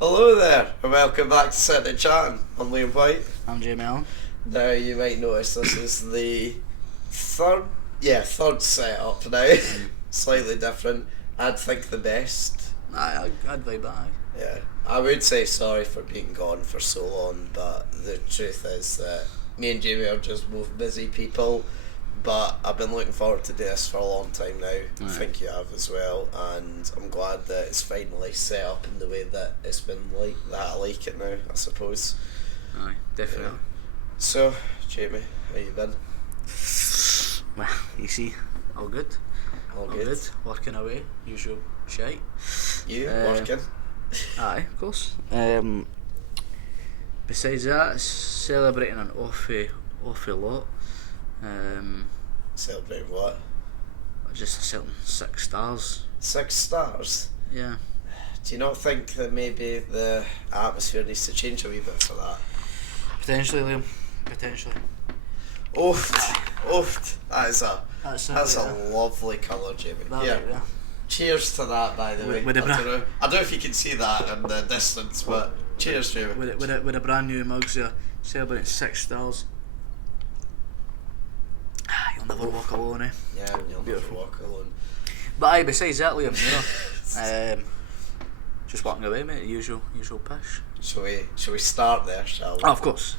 Hello there, and welcome back to Thayjamieallan. I'm Whyte. I'm Thayjamieallan. Now you might notice this is the third setup now. Slightly different. I'd think the best. I'd vibe that. Yeah, I would say sorry for being gone for so long, but the truth is that me and Jamie are just both busy people. But I've been looking forward to this for a long time now. I think you have as well, and I'm glad that it's finally set up in the way that it's been like that. I like it now, I suppose. Aye, definitely. Yeah. So, Jamie, how you been? Well, you see, all good. All good. Working away, usual shite. You working? Aye, of course. Besides that, celebrating an awful lot. Celebrating what? Just a certain 6 stars. 6 stars? Yeah. Do you not think that maybe the atmosphere needs to change a wee bit for that? Potentially, Liam. Potentially. Oofed. That's a lovely colour, Jamie. Yeah. Cheers to that, by the way. I don't know if you can see that in the distance, but cheers, Jamie. With a brand new mugs here, celebrating 6 stars. You'll never walk alone, eh? Yeah, you'll never walk alone. But aye, besides that, Liam, just walking away, mate. Usual pish. Shall we start there, shall we? Oh, of course.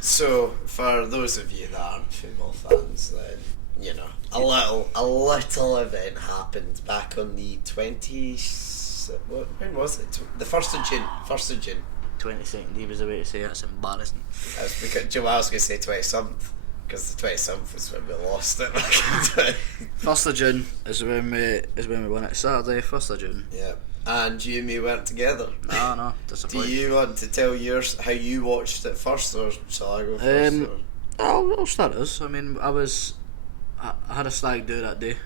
So, for those of you that aren't football fans, then a little event happened back on the 20th. When was it? The 1st of June. 1st of June. 22nd. He was the way to say that's embarrassing. That's because I was going to say 27th. Because the 27th is when we lost it back in 1st of June is when we won it. Saturday, 1st of June. Yeah. And you and me weren't together. No, disappointing. Do you want to tell how you watched it first, or shall I go first? I'll start us. I mean, I had a stag do that day.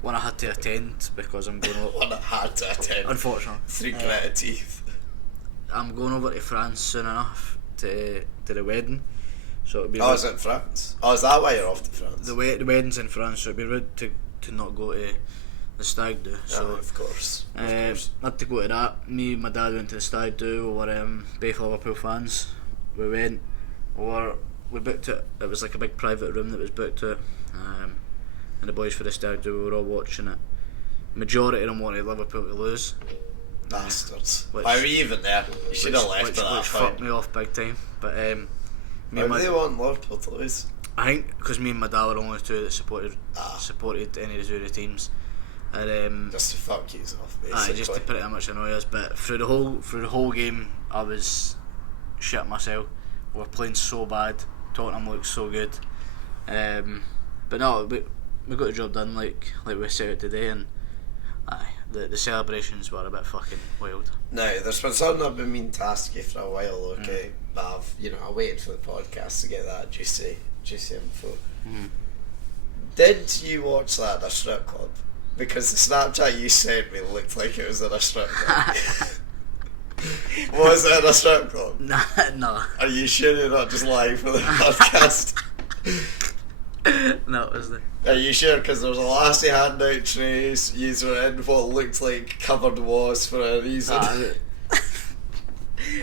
One I had to attend because I'm going over. One I had to attend. Unfortunately. 3 gritted teeth. I'm going over to France soon enough to the wedding. So it'd be is it in France? Oh, is that why you're off to France? The wedding's in France, so it'd be rude to not go to the stag do. So of course. Not to go to that. Me and my dad went to the stag do. We were both Liverpool fans. We went. We booked it. It was like a big private room that was booked out. And the boys for the stag do, we were all watching it. Majority of them wanted Liverpool to lose. Bastards. Why were you even there? You should have left at that point. Which fucked me off big time. But why do they want Liverpool to lose? I think because me and my dad were only two that supported any of the other teams, and just to fuck you off, basically. Just to pretty much annoy us. But through the whole game, I was shit myself. We were playing so bad. Tottenham looked so good, but no, we got the job done like we set out today, and the celebrations were a bit fucking wild. Now, there's been something I've been meaning to ask you for a while, okay? But I waited for the podcast to get that juicy info. Did you watch that at a strip club? Because the Snapchat you sent me looked like it was in a strip club. Was it in a strip club? No. Are you sure you're not just lying for the podcast? No, it wasn't. Are you sure? Because there was a lassie handing out trays. You were in what looked like covered was for a reason.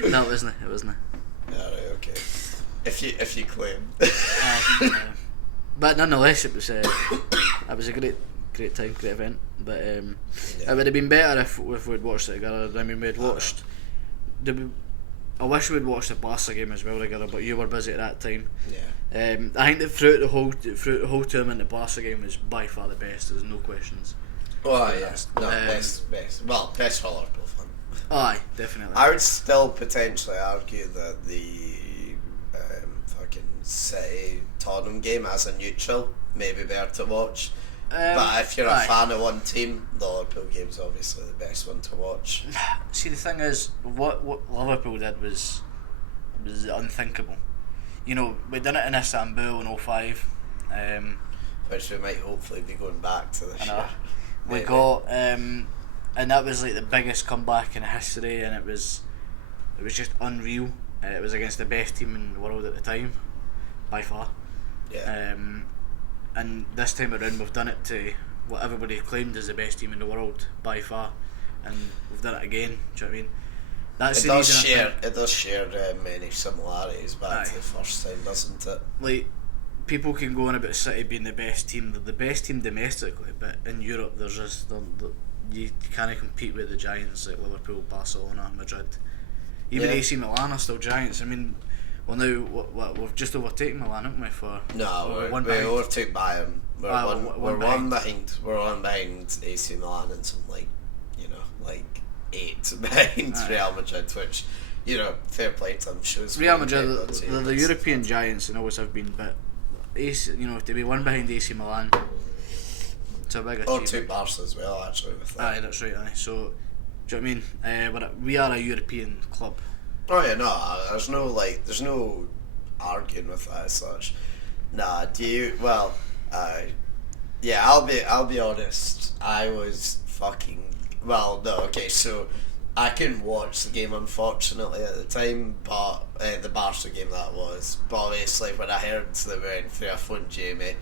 No, it wasn't. Alright, okay. If you claim. But nonetheless, it was a great time, great event. But it would have been better if we'd watched it together. I mean, we'd watched. I wish we'd watched the Barca game as well together, but you were busy at that time. Yeah. I think that throughout the whole tournament, the Barca game was by far the best. There's no questions. Oh yes, best. Well, best for Liverpool fan. Aye, definitely. I would still potentially argue that the fucking City Tottenham game as a neutral may be better to watch. But if you're a fan of one team, the Liverpool game's obviously the best one to watch. See, the thing is, what Liverpool did was unthinkable. We done it in Istanbul in 2005. Which we might hopefully be going back to this year. We got, and that was like the biggest comeback in history, and it was just unreal. It was against the best team in the world at the time, by far. Yeah. And this time around we've done it to what everybody claimed is the best team in the world by far, and we've done it again. Do you know what I mean? That's It does share many similarities back to the first time, doesn't it? Like, people can go on about City being the best team. They're the best team domestically, but in Europe, there's just you can't compete with the giants like Liverpool, Barcelona, Madrid. Even AC Milan are still giants. I mean, well now we've just overtaken Milan, haven't we? We overtook Bayern. We're one behind. We're one behind AC Milan and some like 8 behind Real Madrid, which fair play to them. Shows Real Madrid, they're the European giants and always have been, but AC, to be one behind AC Milan, it's a big achievement. Two Barca as well, actually. With that. Aye, that's right. Aye. So, do you know what I mean? We are a European club. Oh yeah, no, there's no arguing with that as such. Nah, do you? Well, yeah, I'll be honest. I was fucking. Well, no, okay, so I couldn't watch the game unfortunately at the time, but the Barca game that was. But obviously, when I heard they went through, I phoned Jamie,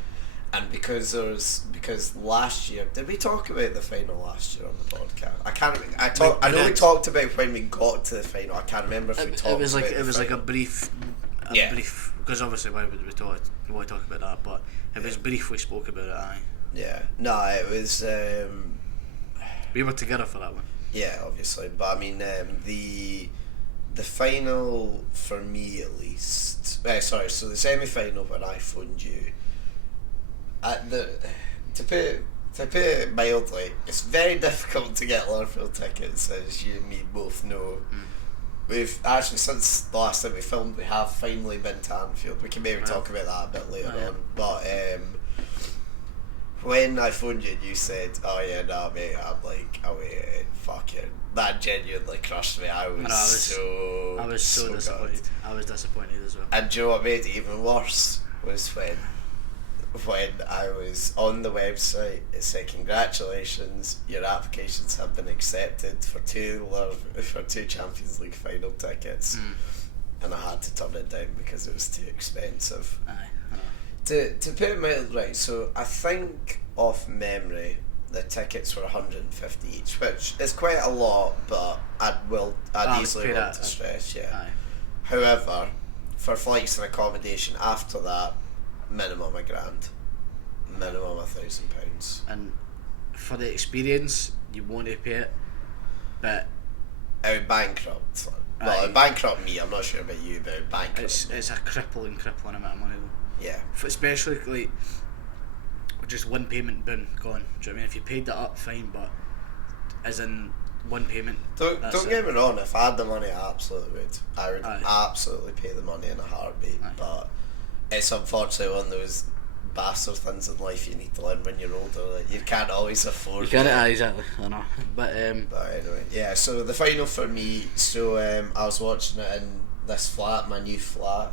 and because last year, did we talk about the final last year on the podcast? I can't. I know we talked about when we got to the final. I can't remember if we talked. It was like a brief, brief. Because obviously, why would we talk about that? But it was brief. We spoke about it. Aye. Yeah. No, it was. We were together for that one. Yeah, obviously, but I mean the final for me at least. So the semi-final when I phoned you. To put it mildly, it's very difficult to get Liverpool tickets, as you and me both know. We've actually, since the last time we filmed, we have finally been to Anfield. We can maybe talk about that a bit later on, but when I phoned you and you said, "Oh yeah, no mate, I'm like away," fucking that genuinely crushed me. I was so disappointed. I was disappointed as well. And do you know what made it even worse was when I was on the website, it said, "Congratulations, your applications have been accepted for two Champions League final tickets," and I had to turn it down because it was too expensive. Aye, I know. To put it mildly, right, so I think off memory the tickets were 150 each, which is quite a lot, but I'd easily want to stress, yeah. Aye. However, for flights and accommodation after that, minimum £1,000, minimum £1,000. And for the experience, you want to pay it, but it would bankrupt. Well, it would bankrupt me. I'm not sure about you, but it would bankrupt. It's a crippling amount of money though. Yeah. Especially like just one payment, boom, gone. Do you know what I mean? If you paid that up, fine, but as in one payment. Don't get me wrong. If I had the money, I absolutely would. I would absolutely pay the money in a heartbeat. Aye. But it's unfortunately one of those bastard things in life you need to learn when you're older. Like, you can't always afford. You can't. Exactly. I know. But anyway, yeah. So the final for me. So I was watching it in this flat, my new flat.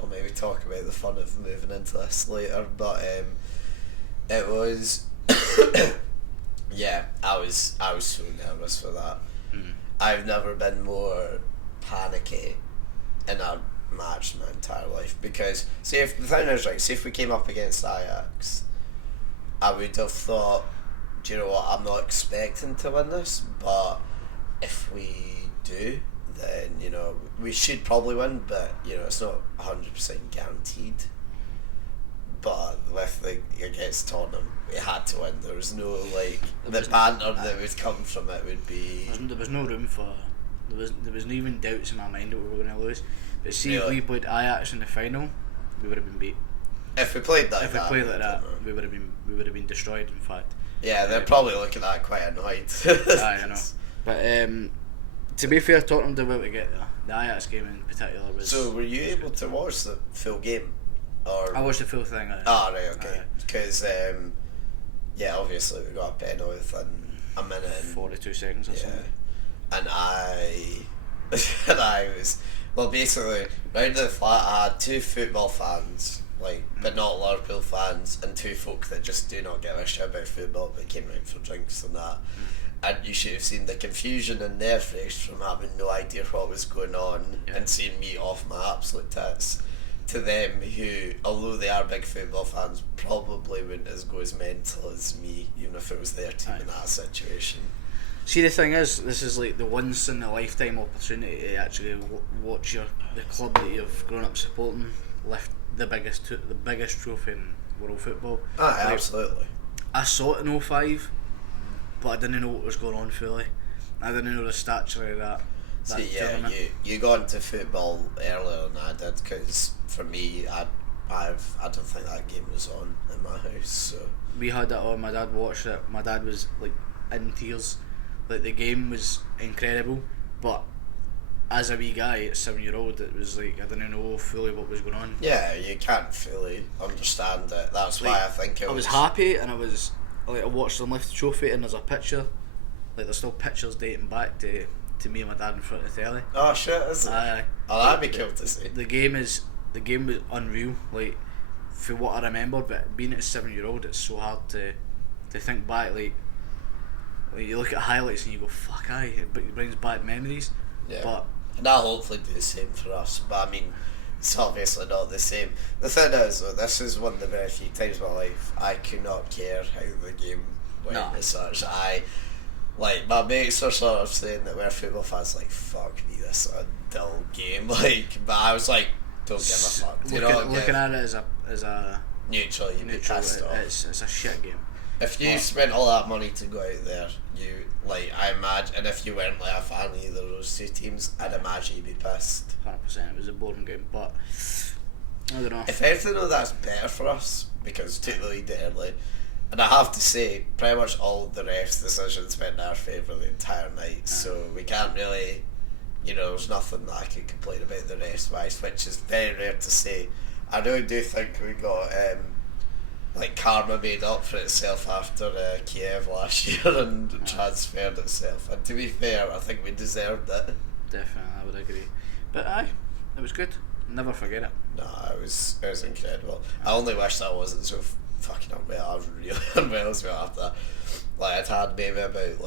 I'll maybe talk about the fun of moving into this later, but it was yeah, I was so nervous for that. I've never been more panicky in a match in my entire life, because the thing is, right, if we came up against Ajax, I would have thought, do you know what, I'm not expecting to win this, but if we do, then we should probably win, but it's not 100% guaranteed. But against Tottenham, we had to win. There was no the banter that would come from it would be. There was no room for. There was no even doubts in my mind that we were going to lose. But see, if we played Ajax in the final, we would have been beat. If we played like that, we would have been destroyed. In fact. Yeah, they're probably looking at that quite annoyed. Aye, I know. But to be fair, Tottenham did well to get there. The Ajax game in particular was. So were you able to watch the full game? Or? I watched the full thing. Ah, right, okay. Because obviously we got a penalty within a minute and 42 seconds or something. And I was basically round the flat. I had two football fans, but not Liverpool fans, and two folk that just do not give a shit about football, but came out for drinks and that. And you should have seen the confusion in their face from having no idea what was going on and seeing me off my absolute tits, to them who, although they are big football fans, probably wouldn't go as mental as me, even if it was their team in that situation. See, the thing is, this is like the once in a lifetime opportunity to actually watch the club that you've grown up supporting lift the biggest trophy in world football. Like, absolutely. I saw it in 05, but I didn't know what was going on fully. I didn't know the stature of that. See, yeah, you got into football earlier than I did, because for me, I don't think that game was on in my house. So we had it on. My dad watched it. My dad was like in tears. Like, the game was incredible, but as a wee guy at 7-year-old, it was like I didn't know fully what was going on. Yeah, you can't fully understand it. That's like, why I think I was happy, and I watched them lift the trophy, and there's a picture. Like, there's still pictures dating back to me and my dad in front of the telly. Oh shit, is it? Oh, that'd be cool to see. The game was unreal. Like, for what I remember, but being at 7-year-old, it's so hard to think back. Like you look at highlights and you go, fuck, it brings back memories. Yeah. But and that'll hopefully do the same for us. But I mean, it's obviously not the same. The thing is, though, this is one of the very few times in my life I could not care how the game went as such. Like, my mates are sort of saying that we're football fans, like, fuck me, this is a dull game. Like, but I was like, don't give a fuck. Looking at it as a neutral, you'd be pissed off. It's a shit game. If you spent all that money to go out there, I imagine, and if you weren't like a fan of either of those two teams, I'd imagine you'd be pissed. 100%, it was a boring game, but I don't know. If anything, though, that's better for us, because we took the lead early. And I have to say, pretty much all the refs' decisions went in our favour the entire night, so we can't really, there's nothing that I can complain about the refs wise, which is very rare to say. I really do think we got karma made up for itself after Kiev last year and transferred itself. And to be fair, I think we deserved it. Definitely, I would agree. But it was good. Never forget it. No, it was incredible. I only wish that wasn't so fucking unwell. I was really unwell as well after that. Like, I'd had maybe about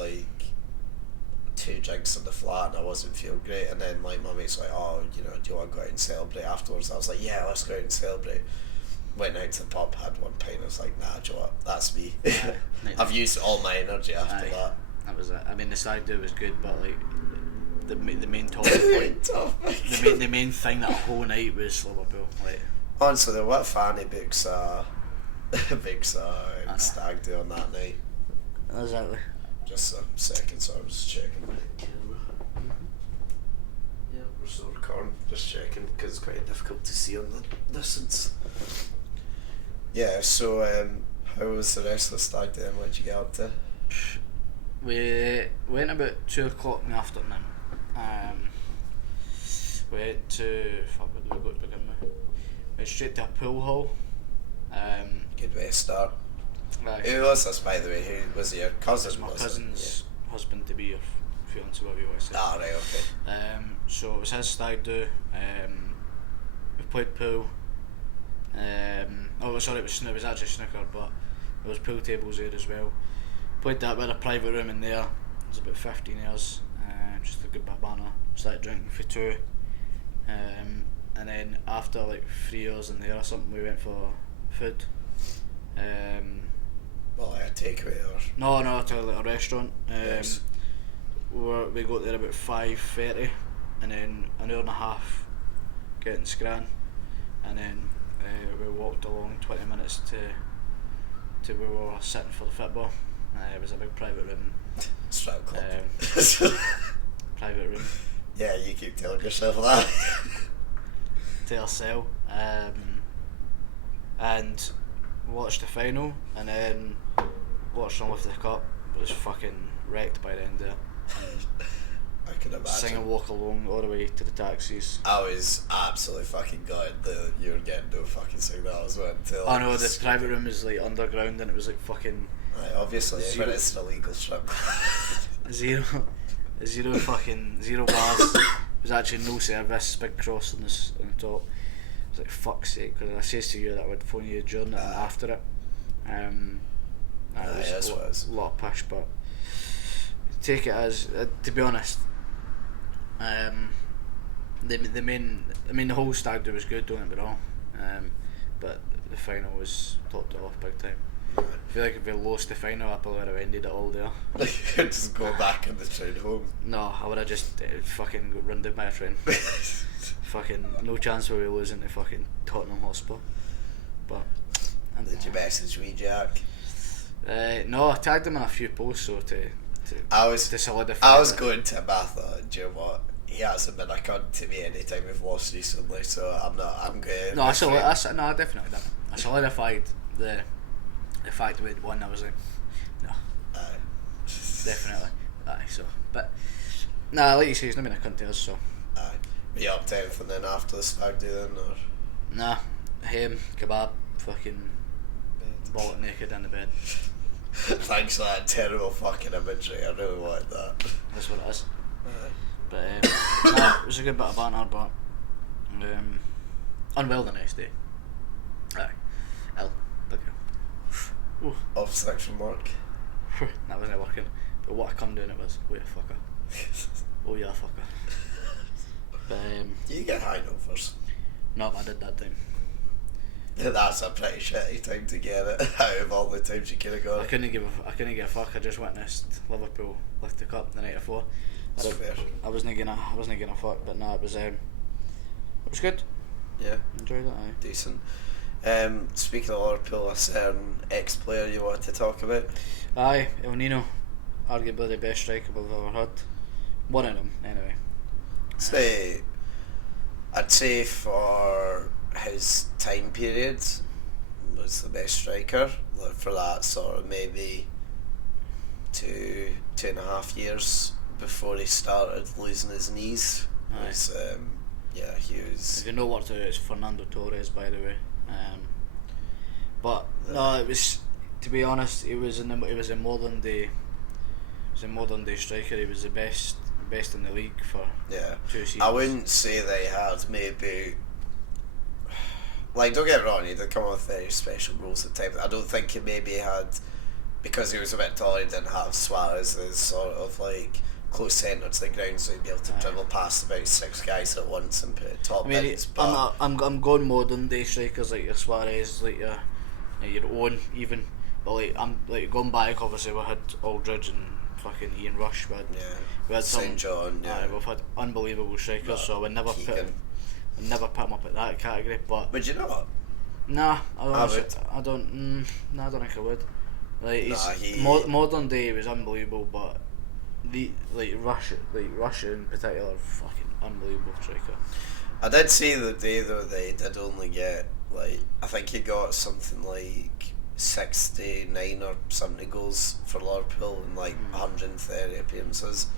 2 drinks in the flat and I wasn't feeling great, and then my mate's like, oh, do you want to go out and celebrate afterwards? I was like, yeah, let's go out and celebrate. Went out to the pub, had 1 pint. I was like, nah, do you know what? That's me. I've used all my energy after that. That was it. I mean, the stag do was good, but the main talking point, the main thing that whole night was Liverpool. Honestly, what fanny books stag do on that night? Exactly. Just a second, so I was checking my camera. Yeah, we're still recording. Just checking because it's quite difficult to see on the distance. Yeah, so how was the rest of the stag then? What did you get up to? We went about 2 o'clock in the afternoon. We went to... Fuck, where did we go to begin with? Went straight to a pool hall. Good way to start. Right. Who was this, by the way? Who was your cousin? My cousin's husband to be, or fiance, whatever you want to say. Ah, right, okay. So it was his stag do. We played pool. It was actually snooker, but there was pool tables there as well. Played that with a private room in there. It was about 15 years. Just a good bit of banner. Started drinking for 2. And then after 3 years in there or something, we went for food. A takeaway or? No, to a restaurant. Yes. We got there about 5:30, and then an hour and a half getting Scran, and then we walked along 20 minutes to where we were sitting for the football. It was a big private room. Strap club. Private room. Yeah, you keep telling yourself that. To ourselves. And watched the final, and then watched them lift the cup. It was fucking wrecked by the end of it. I can imagine. Sing and walk along all the way to the taxis. I was absolutely fucking gutted that you were getting no fucking signal. I was waiting till. Oh no, the private room is underground, and it was fucking. Right, obviously, but it's an illegal strip. zero bars. There was actually no service. Big cross on the top. I was like, fuck's sake, because I says to you that I would phone you during it and after it. It was a lot of push, but take it as, to be honest, the whole stag do was good, don't get me wrong, but the final was topped it off big time. feel like if we lost the final, I probably would have ended it all there. Just go back in the train home. No, I would have just fucking got run down by a train. Fucking no chance of we losing to fucking Tottenham Hotspur. But did you message me, Jack? No, I tagged him in a few posts, so to solidify. I was going to him. I thought, do you know what? He hasn't been a cunt to me any time we've lost recently, so I'm good. No, I definitely done. I solidified the fact that we'd won. I was like, no, definitely. Aye, so, but nah, like you say, he's not been a cunt to us, so. Aye. Were you up to anything then after the stag do then, or? Nah, him, kebab, fucking bollock naked in the bed. Thanks for that terrible fucking imagery, I really wanted that. That's what it is. Aye. But nah, it was a good bit of banter, but unwell the next day. Aye, ill, but yeah. Off sick from work. That wasn't working. But what I come doing it was, oh yeah fucker. Oh yeah fucker. But Do you get hangovers? no, but I did that time. That's a pretty shitty time to get it out of all the times you could have got I it. couldn't give a fuck. I just witnessed Liverpool lift the cup the night before. That's fair. I wasn't gonna fuck, but no, it was good. Yeah, Enjoyed it. Aye. decent. Speaking of Liverpool, a certain ex-player you wanted to talk about? Aye, El Nino, arguably the best striker we've ever had. One of them, anyway. I'd say for his time period was the best striker. Like for that sort of maybe 2.5 years before he started losing his knees. Aye. Was, yeah, he was. If you know what to do, it's Fernando Torres, by the way. But no, it was. To be honest, it was a modern day. It was a modern day striker. He was the best in the league for 2 seasons. I wouldn't say they had maybe. Like, don't get me wrong, he did come with very special rules at times. I don't think he maybe had, because he was a bit taller, he didn't have Suarez's sort of like close centre to the ground, so he'd be able to dribble past about 6 guys at once and put it top ends. But I'm going modern day strikers like your Suarez, like your own even. But like I'm like going back, obviously we had Aldridge and fucking Ian Rush. We had St. John. Yeah, we've had unbelievable strikers, so I would never put him up at that category. But would you not? Nah, I would. I don't think I would. Like modern day, he was unbelievable, but Russia in particular, fucking unbelievable striker. I did see the day though they did only get like, I think he got something like 69 or 70 goals for Liverpool in like 130 appearances,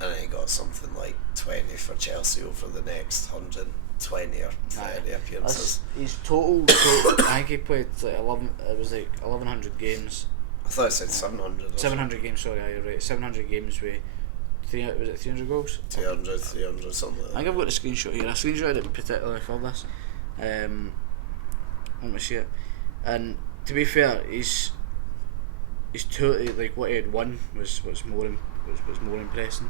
and then he got something like 20 for Chelsea over the next 120 or 30 appearances. His total. I think he played like 11. It was like 1100 games. I thought it said 700. 700 games. Sorry, you're right. 700 games with. Was it 300 goals? 300, something like that. I think I've got a screenshot here. I screenshotted it particularly for this. Let me see it. And to be fair, he's totally like what he had won was more impressive.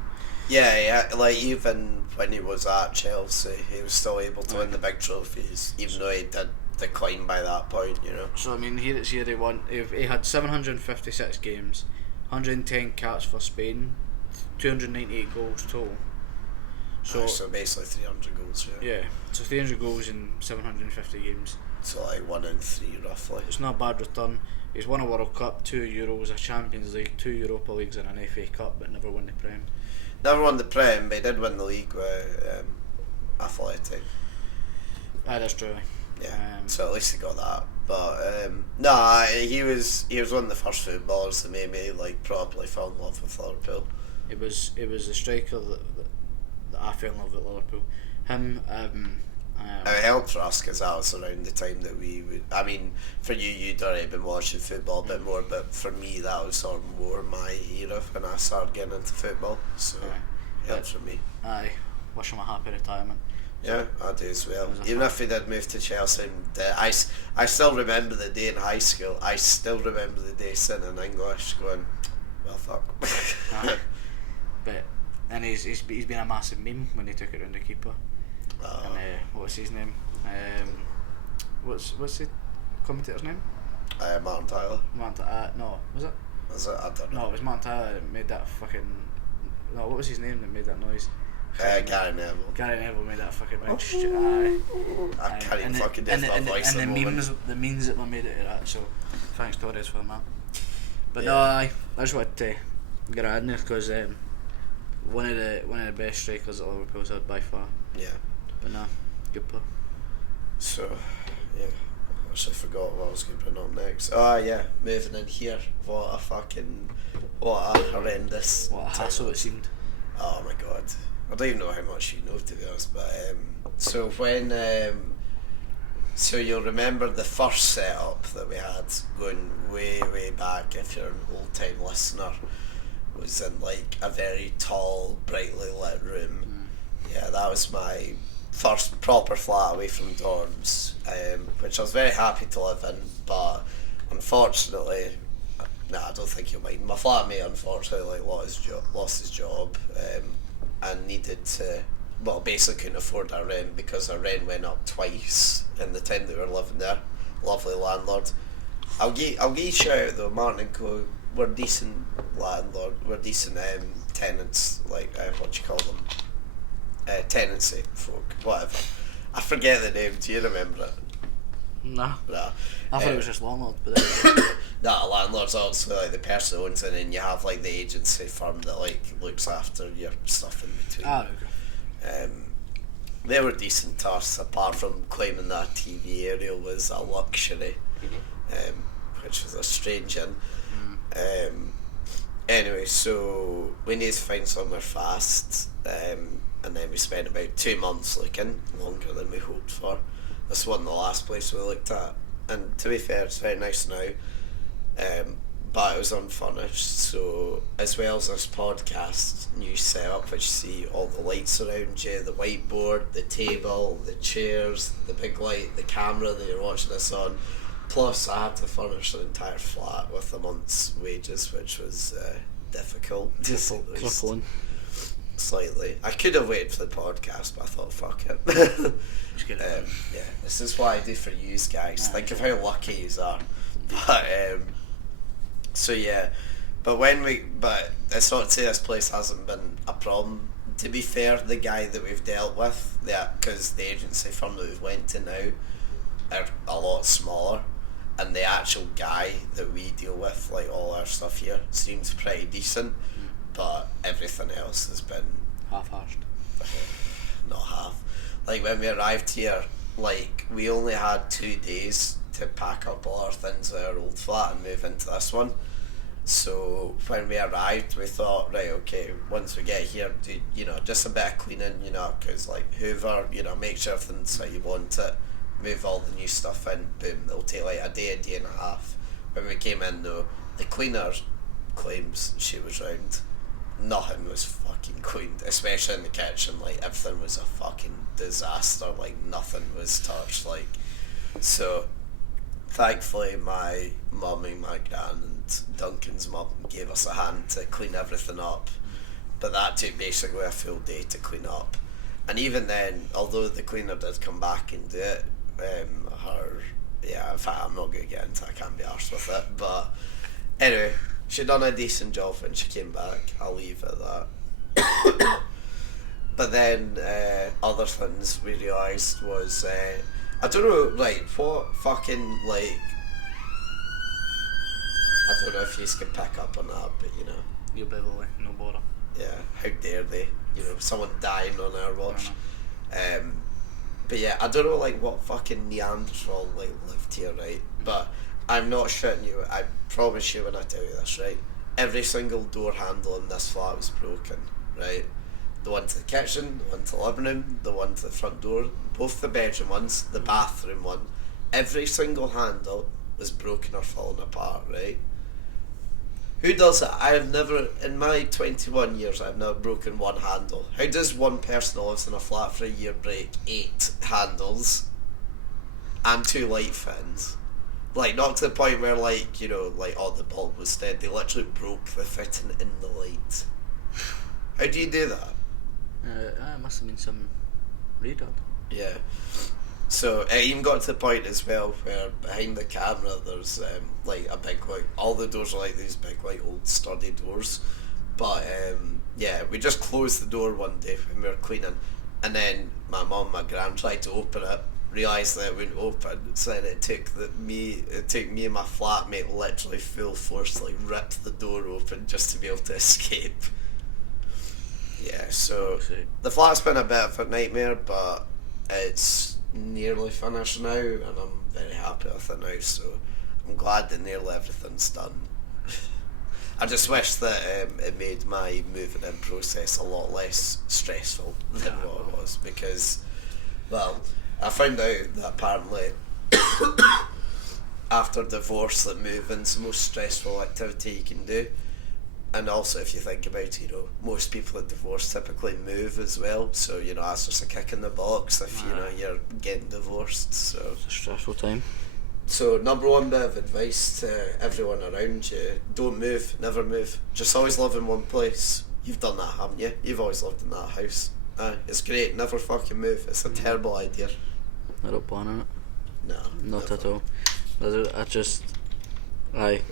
Yeah, like even when he was at Chelsea, he was still able to win the big trophies, even though he did decline by that point, you know. So I mean, here he won. He had 756 games, 110 caps for Spain, 298 goals total. So basically 300 goals. Yeah. So 300 goals in 750 games. So like 1 in 3 roughly. It's not a bad return. He's won a World Cup, 2 Euros, a Champions League, 2 Europa Leagues and an FA Cup, but never won the Prem. Never won the Prem, but he did win the league with Athletic. That's true. Yeah, so at least he got that. But he was one of the first footballers that made me like properly fall in love with Liverpool. It was a striker that I fell in love with Liverpool. Him. It helped for us because that was around the time that we would. I mean, for you'd already been watching football a bit more, but for me, that was sort of more my era when I started getting into football. So it helped for me. Aye, wish him a happy retirement. Yeah, I do as well. Even if he did move to Chelsea, I still remember the day in high school. I still remember the day sitting in English going, well, fuck. And he's been a massive meme when he took it round the keeper. And what's his name? What's the commentator's name? Martin Tyler. No, was it? Is it? I don't know. No, it was Martin Tyler that made that fucking. No, what was his name that made that noise? Gary Neville. Gary Neville made that fucking noise. I can't even fucking do my voice at the moment. The memes that were made out of that. So, thanks Torres for that. But Yeah. no, I just wanted to get it in there because one of the best strikers that Liverpool's had by far. Yeah. But no, good player. So, yeah. I actually forgot what I was going to bring up next. Oh, yeah. Moving in here. What a horrendous. What a hassle it seemed. Oh my god. I don't even know how much you know, to be honest, but so when so you'll remember the first setup that we had going way back, if you're an old time listener, was in like a very tall, brightly lit room. Yeah, that was my first proper flat away from dorms, which I was very happy to live in, but unfortunately, I don't think you'll mind. My flatmate unfortunately lost his job, and needed to, well, basically couldn't afford our rent because our rent went up twice in the time that we were living there. Lovely landlord. I'll give you a shout out though, Martin and Co. We're decent landlord. We're decent tenants. Like what do you call them? Tenancy folk. Whatever. I forget the name. Do you remember it? Nah. Nah. I thought it was just landlord, but there you go. That landlord's also like the person who owns it, and you have like the agency firm that like looks after your stuff in between. Okay. They were decent to us, apart from claiming that TV aerial was a luxury, which was a strange one. Anyway, so we need to find somewhere fast, and then we spent about 2 months looking, longer than we hoped for. This wasn't the last place we looked at, and to be fair, it's very nice now, but it was unfurnished. So as well as this podcast new setup, which you see all the lights around you, the whiteboard, the table, the chairs, the big light, the camera that you're watching this on, plus I had to furnish the entire flat with a month's wages, which was difficult to say the least. Slightly. I could have waited for the podcast, but I thought, fuck it. Yeah, this is what I do for you guys. Think of how lucky you are. But so yeah, but it's not to say this place hasn't been a problem. To be fair, the guy that we've dealt with, because the agency firm that we've went to now are a lot smaller, and the actual guy that we deal with, like all our stuff here, seems pretty decent. But everything else has been half-arsed. Not half. Like when we arrived here, like we only had 2 days to pack up all our things at our old flat and move into this one. So when we arrived, we thought, right, okay, once we get here, do just a bit of cleaning, because like Hoover, make sure everything's how you want it, move all the new stuff in, boom, it'll take like a day and a half. When we came in though, the cleaner claims she was round. Nothing was fucking cleaned, especially in the kitchen. Like everything was a fucking disaster. Like nothing was touched. Like so, thankfully, my mum and my gran and Duncan's mum gave us a hand to clean everything up. But that took basically a full day to clean up. And even then, although the cleaner did come back and do it, in fact, I'm not going to get into it. I can't be arsed with it. But anyway. She done a decent job when she came back, I'll leave it at that. But then other things we realised was, I don't know, like, what fucking, like, I don't know if you can pick up on that, but You're Beverly, no bother. Yeah, how dare they, someone dying on our watch. But yeah, I don't know, like, what fucking Neanderthal, like, lived here, right? But I'm not shitting you, I promise you when I tell you this, right? Every single door handle in this flat was broken, right? The one to the kitchen, the one to the living room, the one to the front door, both the bedroom ones, the bathroom one. Every single handle was broken or falling apart, right? Who does it? I have never, in my 21 years, I've never broken one handle. How does one person who lives in a flat for a year break 8 handles and 2 light fittings? Like, not to the point where, like, the bulb was dead. They literally broke the fitting in the light. How do you do that? It must have been some retard. Yeah. So it even got to the point as well where behind the camera there's like a big like all the doors are like these big like old sturdy doors, but yeah, we just closed the door one day when we were cleaning, and then my mum and my gran tried to open it, realised that it wouldn't open, so then it took me and my flatmate literally full force to like rip the door open just to be able to escape. Yeah, so the flat's been a bit of a nightmare, but it's nearly finished now, and I'm very happy with it now, so I'm glad that nearly everything's done. I just wish that it made my moving in process a lot less stressful than what it was, because, well, I found out that apparently after divorce that moving's the most stressful activity you can do. And also, if you think about it, you know, most people at divorce typically move as well. So, you know, that's just a kick in the box if, you know, you're getting divorced. So it's a stressful time. So, number one bit of advice to everyone around you, don't move, never move. Just always live in one place. You've done that, haven't you? You've always lived in that house. It's great, never fucking move. It's a terrible idea. I don't plan on it. No. Not never. at all.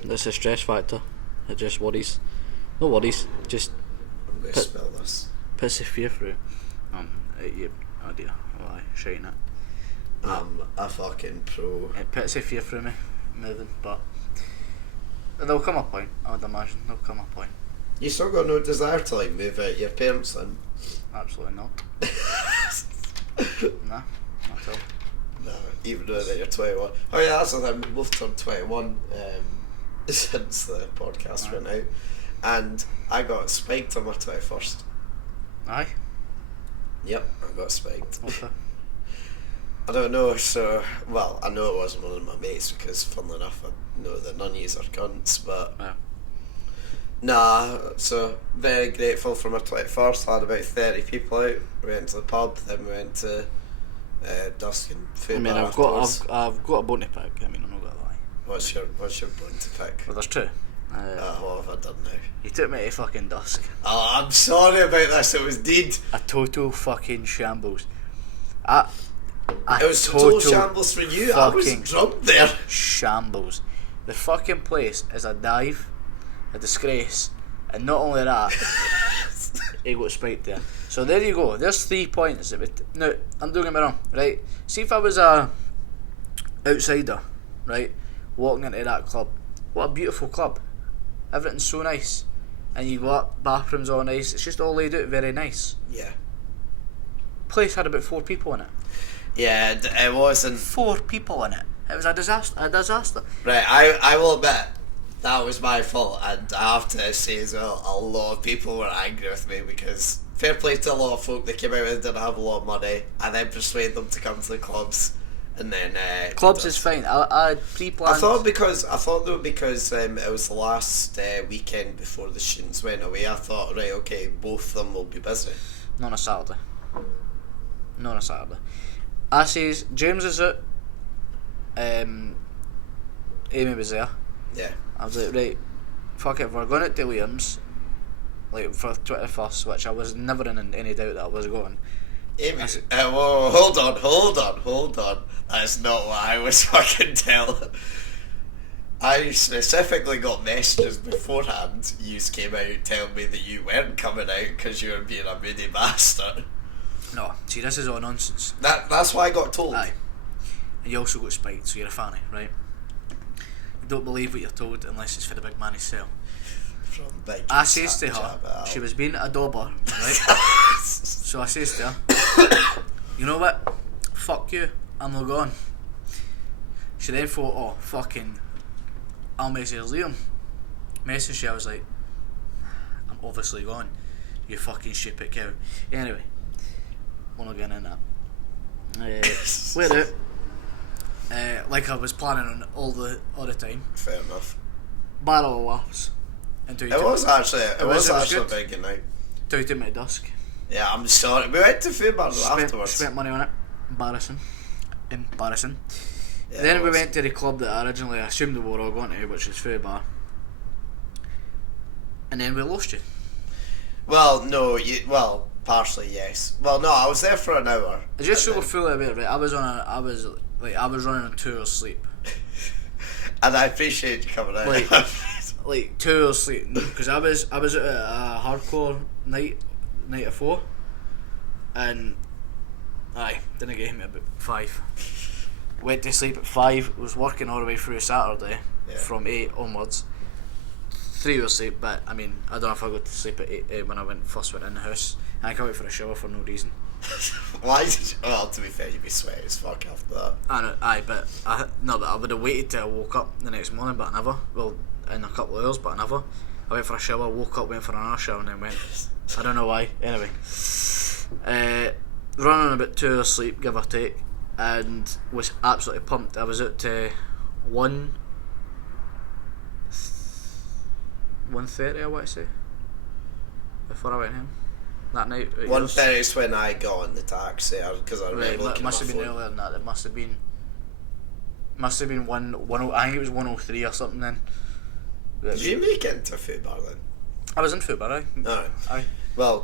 That's a stress factor. It just worries. No worries, just I'm going to smell this. puts the fear through. Oh dear, shouting it. I'm a fucking pro. It puts the fear through me, moving, but there'll come a point, I would imagine, there'll come a point. You still got no desire to like move out your parents then? Absolutely not. Nah, not at all. No, even though that you're 21. Oh yeah, that's the thing, we both turned 21 since the podcast went out. And I got spiked on my 21st. Aye? Yep, I got spiked. Okay. I don't know, so, well, I know it wasn't one of my mates because, funnily enough, I know that none of yous are cunts, but... Yeah. Nah, so, very grateful for my 21st. I had about 30 people out. We went to the pub, then we went to Dusk and Food Bar afterwards. I've got a bone to pick, I mean, I'm not gonna lie. What's your bone to pick? Well, there's two. What have I done now? You took me to fucking Dusk. Oh, I'm sorry about this, it was deed. A total fucking shambles. It was total shambles for you. I was drunk there. Shambles. The fucking place is a dive, a disgrace, and not only that, he got spiked there. So there you go. There's 3 points. Now, I'm don't get me wrong, right? See if I was a outsider, right, walking into that club. What a beautiful club. Everything's so nice, and you go up, bathrooms all nice. It's just all laid out very nice. Yeah. Place had about 4 people in it. Yeah, it wasn't. 4 people in it. It was a disaster. Right, I will admit that was my fault, and I have to say as well, a lot of people were angry with me because fair play to a lot of folk that came out and didn't have a lot of money, and then persuade them to come to the clubs, and then clubs is fine. I pre-planned. I thought because it was the last weekend before the students went away. I thought, right, okay, both of them will be busy. Not on a Saturday. I says James is out. Amy was there. Yeah. I was like, right, fuck it, we're going out to Liam's, like for 21st, which I was never in any doubt that I was going. Amy, whoa, hold on. That's not what I was fucking telling. I specifically got messages beforehand. You came out telling me that you weren't coming out because you were being a moody bastard. No, see, this is all nonsense. That's what I got told. Aye. And you also got spiked, so you're a fanny, right? You don't believe what you're told unless it's for the big man himself. I says to her, she was being a dauber, right? So I says to her, you know what? Fuck you, I'm not going. She then thought, oh, fucking, I'll message Liam. Message her, I was like, I'm obviously gone. You fucking stupid cow. Anyway, we're not getting in that. We're out. Like I was planning on all the time. Fair enough. Barrel of laughs. It was actually a very good night. Till you took me to Dusk. Yeah, I'm sorry. We went to Food Bar afterwards. Spent money on it. Embarrassing. Yeah, then we went to the club that I originally assumed we were all going to, which was Food Bar. And then we lost you. Well, no, partially yes. Well, no, I was there for an hour. Just so we're fully aware, right? I was running on 2 hours sleep. And I appreciate you coming out. Like 2 hours sleep, because I was at a hardcore night at 4, and didn't get home at about 5. Went to sleep at 5. Was working all the way through Saturday from 8 onwards. 3 hours sleep, but I mean, I don't know if I got to sleep at 8 when I first went in the house. And I can't wait for a shower for no reason. Why did you? Well, to be fair, you'd be sweaty as fuck after that. I know, but I would have waited till I woke up the next morning, but I never. Well, in a couple of hours, but I never. I went for a shower, woke up, went for another shower, and then went. I don't know why. Anyway, running about 2 hours sleep, give or take, and was absolutely pumped. I was out to 1:30, I want to say, before I went home that night. 1:30 is when I got in the taxi, because I remember looking at my must have been phone. earlier than that. It must have been one. I think it was 1:03 or something then. Did you make it into Food Bar then? I was in Food Bar, aye. Alright. Aye. Well,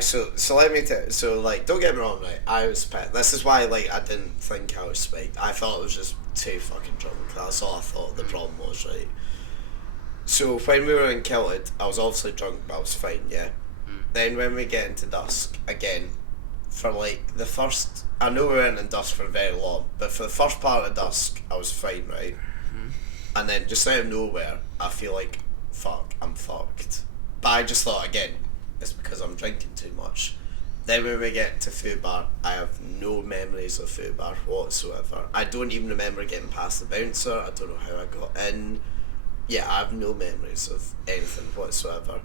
so let me tell you, so like, don't get me wrong, right, I was pissed. This is why, like, I didn't think I was spiked. I thought it was just too fucking drunk. That's all I thought the problem was, right? So when we were in Kilted, I was obviously drunk, but I was fine, yeah? Then when we get into dusk, again, for like the first, I know we weren't in dusk for very long, but for the first part of dusk, I was fine, right? And then just out of nowhere, I feel like, fuck, I'm fucked. But I just thought, again, it's because I'm drinking too much. Then when we get to Food Bar, I have no memories of Food Bar whatsoever. I don't even remember getting past the bouncer. I don't know how I got in. Yeah, I have no memories of anything whatsoever.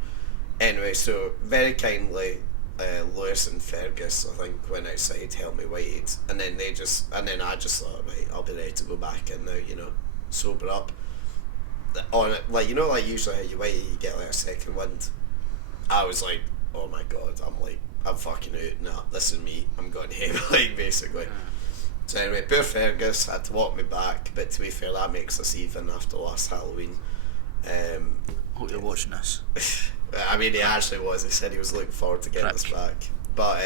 Anyway, so very kindly, Lewis and Fergus, I think, went outside, helped me Whyte, and then I just thought, right, I'll be ready to go back in now, you know, sober up. On it, like, you know, like usually how you Whyte, you get like a second wind. I was like, oh my god, I'm fucking out, nah, this is me, I'm going home, like, basically. So anyway, poor Fergus had to walk me back, but to be fair, that makes us even after last Halloween. Hope you're watching this. I mean, he actually was. He said he was looking forward to getting us back. But,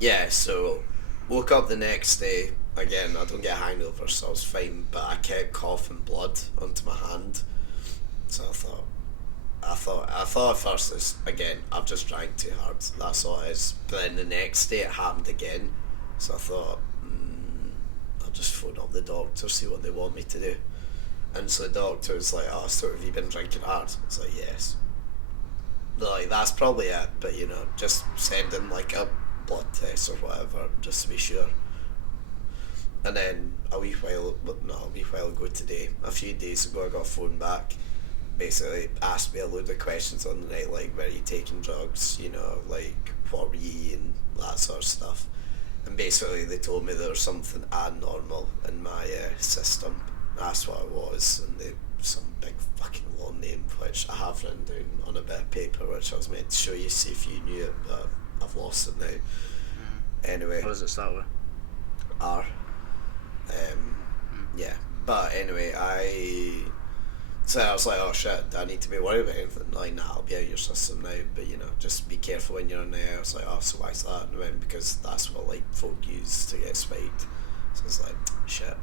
yeah, so woke up the next day. Again, I don't get a hangover, so I was fine, but I kept coughing blood onto my hand. So I thought at first, this, again, I've just drank too hard. That's all it is. But then the next day it happened again. So I thought, I'll just phone up the doctor, see what they want me to do. And so the doctor was like, oh, so have you been drinking hard? It's like, yes. They're like, that's probably it, but you know, just send in like a blood test or whatever, just to be sure. And then a wee while ago today, a few days ago, I got a phone back, basically asked me a load of questions on the night, like, were you taking drugs, you know, like, what were you eating, that sort of stuff. And basically they told me there was something abnormal in my system. That's what it was, and some big fucking long name, which I have written down on a bit of paper, which I was meant to show you, see if you knew it, but I've lost it now. Anyway. What does it start with? R. Yeah, but anyway, so I was like, oh shit, do I need to be worried about anything? Like, nah, I'll be out of your system now, but you know, just be careful when you're in there. I was like, oh, so why's that? And I went, because that's what like folk use to get spiked. So I was like, shit.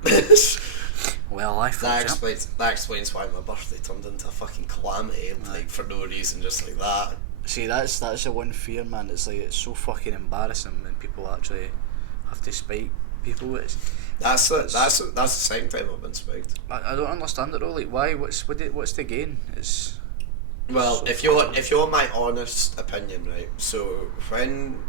Well, that explains why my birthday turned into a fucking calamity, like for no reason, just like that. See, that's the one fear, man. It's like, it's so fucking embarrassing when people actually have to spike people. That's the second time I've been spiked. I don't understand it though. Like, why? What's the gain? It's well, so if you want my honest opinion, right? So when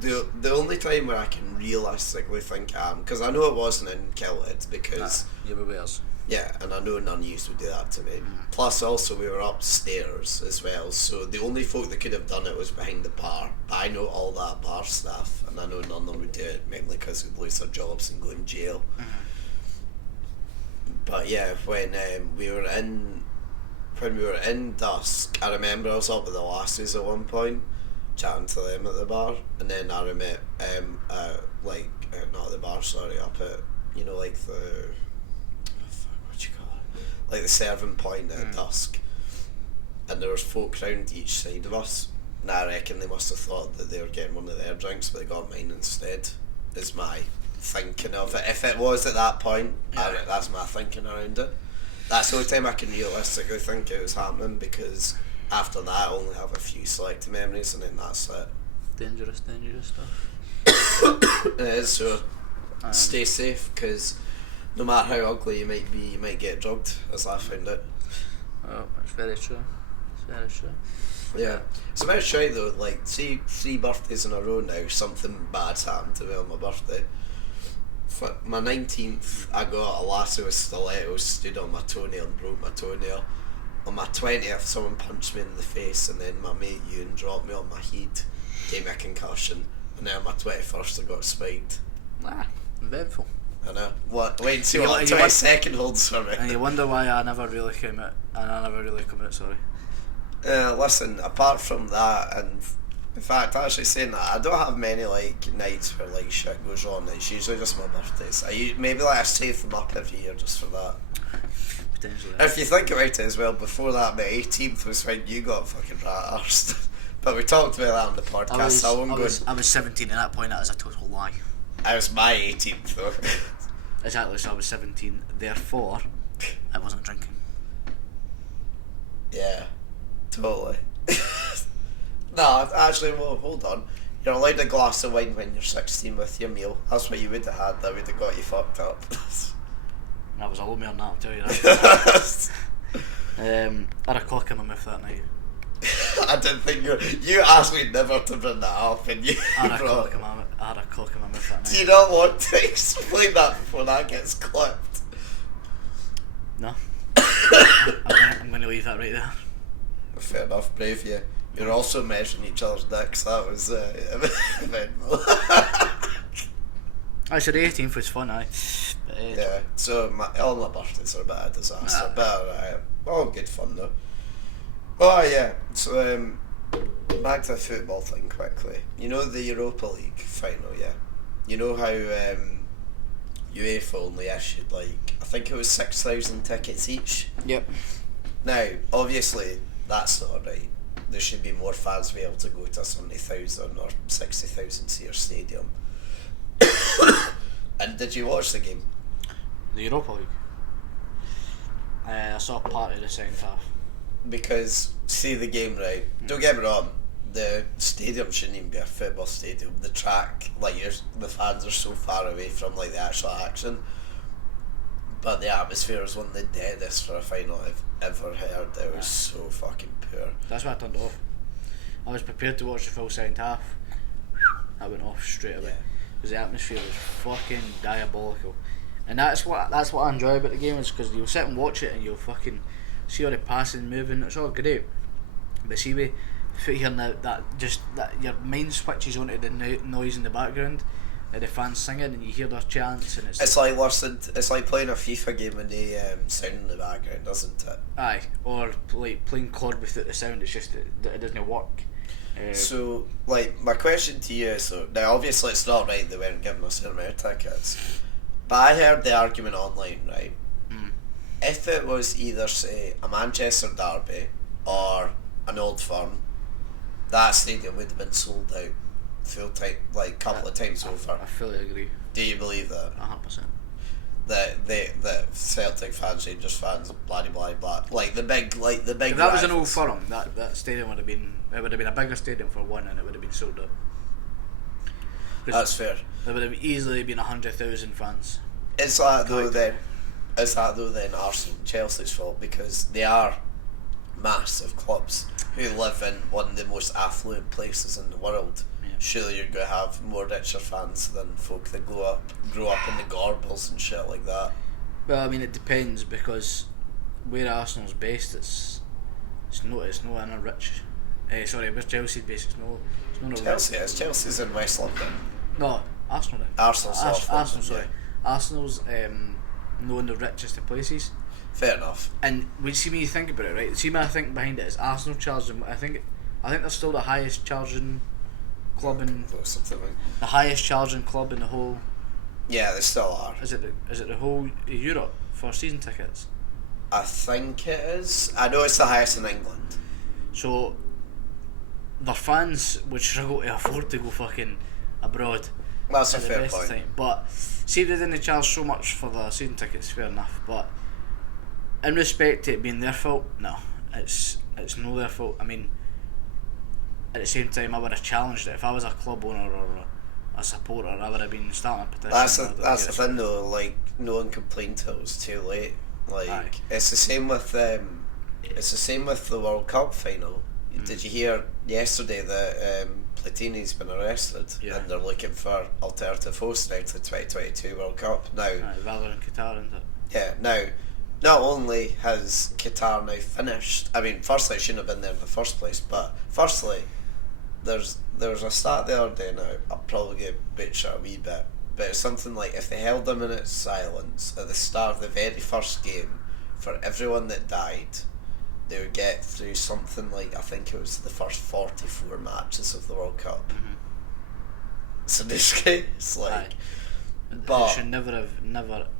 the only time where I can realistically think I am, because I know it wasn't in Kilted, because you were theirs. Yeah, and I know none of you would do that to me. Plus, also, we were upstairs as well, so the only folk that could have done it was behind the bar. But I know all that bar stuff, and I know none of them would do it, mainly because they'd lose their jobs and go in jail. But yeah, when we were in dusk, I remember I was up with the lassies at one point, chatting to them at the bar, and then I met not at the bar, sorry, up at, you know, like the like the serving point at dusk, and there was folk round each side of us, Nah, I reckon they must have thought that they were getting one of their drinks, but they got mine instead, is my thinking of it. If it was at that point, that's my thinking around it. That's the only time I can realistically think it was happening, because after that I only have a few selected memories and then that's it. Dangerous stuff. It is, so stay safe, because no matter how ugly you might be, you might get drugged, as I found it. Oh, it's very true. Yeah. It's a bit shite though, like, see 3 birthdays in a row now, something bad's happened to me on my birthday. For my 19th, I got a lasso with stilettos stood on my toenail and broke my toenail. On my 20th, someone punched me in the face, and then my mate Ewan dropped me on my head, gave me a concussion, and then on my 21st I got spiked. Eventful. I know. Wait and see what 22nd holds for me. And you wonder why I never really come out, sorry. Listen, apart from that, and in fact, actually saying that, I don't have many like nights where like shit goes on. It's usually just my birthdays. Maybe like I save them up every year just for that. Potentially. If you think about it as well, before that, my 18th was when you got fucking rat-arsed. But we talked about that on the podcast. I was 17 at that point. That is a total lie. I was my 18th though. Exactly, so I was 17. Therefore, I wasn't drinking. Yeah, totally. No, actually, well, hold on. You're allowed a glass of wine when you're 16 with your meal. That's what you would have had. That would have got you fucked up. I was a lot more than that, I'll tell you that. I had a cock in my mouth that night. I didn't think you asked me never to bring that up, and you. I had a cock in my mouth that night. Do you not want to explain that before that gets clipped? No. I'm going to leave that right there. Fair enough, brave you. You're also measuring each other's dicks. That was eventful. Actually, the 18th was fun, aye. Yeah, so all my birthdays are a bit of a disaster, but all good fun though. Oh yeah, so back to the football thing quickly. You know the Europa League final, yeah? You know how UEFA only issued like, I think it was 6,000 tickets each? Yep. Now, obviously, that's not right. There should be more fans be able to go to 70,000 or 60,000 seat stadium. And did you watch the game? The Europa League? I saw part of the second half. Because, see the game, right? Don't get me wrong, the stadium shouldn't even be a football stadium. The track, like, the fans are so far away from like the actual action. But the atmosphere was one of the deadest for a final I've ever heard. It was so fucking poor. That's why I turned off. I was prepared to watch the full second half. I went off straight away. Because the atmosphere was fucking diabolical. And that's what I enjoy about the game, is because you'll sit and watch it and you'll fucking see all the passing, moving, it's all great. But see, we hearing that your mind switches onto the noise in the background, the fans singing, and you hear their chants, and it's like it's like playing a FIFA game with the sound in the background, doesn't it? Aye, or like playing COD without the sound. It's just that it doesn't work. So, like, my question to you is, so now obviously it's not right they weren't giving us certain amount of tickets, but I heard the argument online, right? If it was either, say, a Manchester derby or an Old Firm, that stadium would have been sold out full time, like couple of times over. I fully agree. Do you believe that? 100%. The Celtic fans, Rangers fans, blah blah blah, like the big. If that was an Old Firm, that stadium would have been a bigger stadium for one, and it would have been sold out. That's fair. There would have easily been 100,000 fans. Is that though then Arsenal and Chelsea's fault, because they are massive clubs who live in one of the most affluent places in the world? Yeah. Surely you're going to have more richer fans than folk that grew up in the Gorbals and shit like that. Well, I mean, it depends, because where Arsenal's based, it's not in a rich. Where Chelsea's based, it's not Chelsea is. Chelsea's in West London. No, Arsenal then. Arsenal. Arsenal's not in the richest of places. Fair enough. And when you think about it, right? See, my thinking behind it is Arsenal charge them. I think they're still the highest charging club in the whole. Yeah, they still are. Is it the whole Europe for season tickets? I think it is. I know it's the highest in England. So their fans would struggle to afford to go fucking abroad. That's a at the fair best point. time. But see if they didn't charge so much for the season tickets, fair enough. But in respect to it being their fault, no, it's no their fault. I mean, at the same time, I would have challenged it if I was a club owner or a supporter. I would have been starting a petition. That's the thing though. Like, no one complained till it was too late. Like, Aye. it's the same with the World Cup final. Did you hear yesterday that Platini's been arrested and they're looking for alternative hosts now to the 2022 World Cup now? Rather than Qatar, isn't it? Yeah. Now, not only has Qatar now finished. I mean, firstly, it shouldn't have been there in the first place. But firstly, there was a stat the other day. Now, I'll probably get butchered a wee bit, but it's something like if they held a minute's silence at the start of the very first game for everyone that died, they would get through something like, I think it was the first 44 matches of the World Cup. Mm-hmm. It's a disgrace, like. Aye. But it should never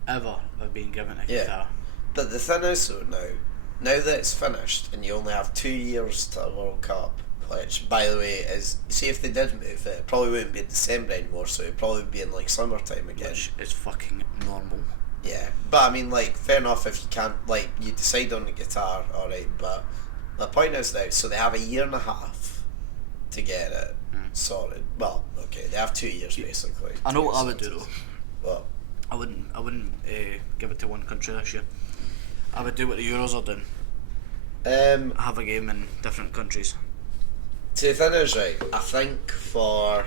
ever have been given to Qatar. But the thing is though, now that it's finished and you only have 2 years to a World Cup, which by the way is, see if they did move it probably wouldn't be in December anymore, so it'd probably be in like summertime again. Which is fucking normal. Yeah, but I mean, like, fair enough if you can't, like, you decide on the guitar, alright, but the point is now, so they have a year and a half to get it sorted. Well, okay, they have 2 years basically. I know what I would do though. What? I wouldn't give it to one country this year. I would do what the Euros are doing. Have a game in different countries. See, the thing is, right, I think for...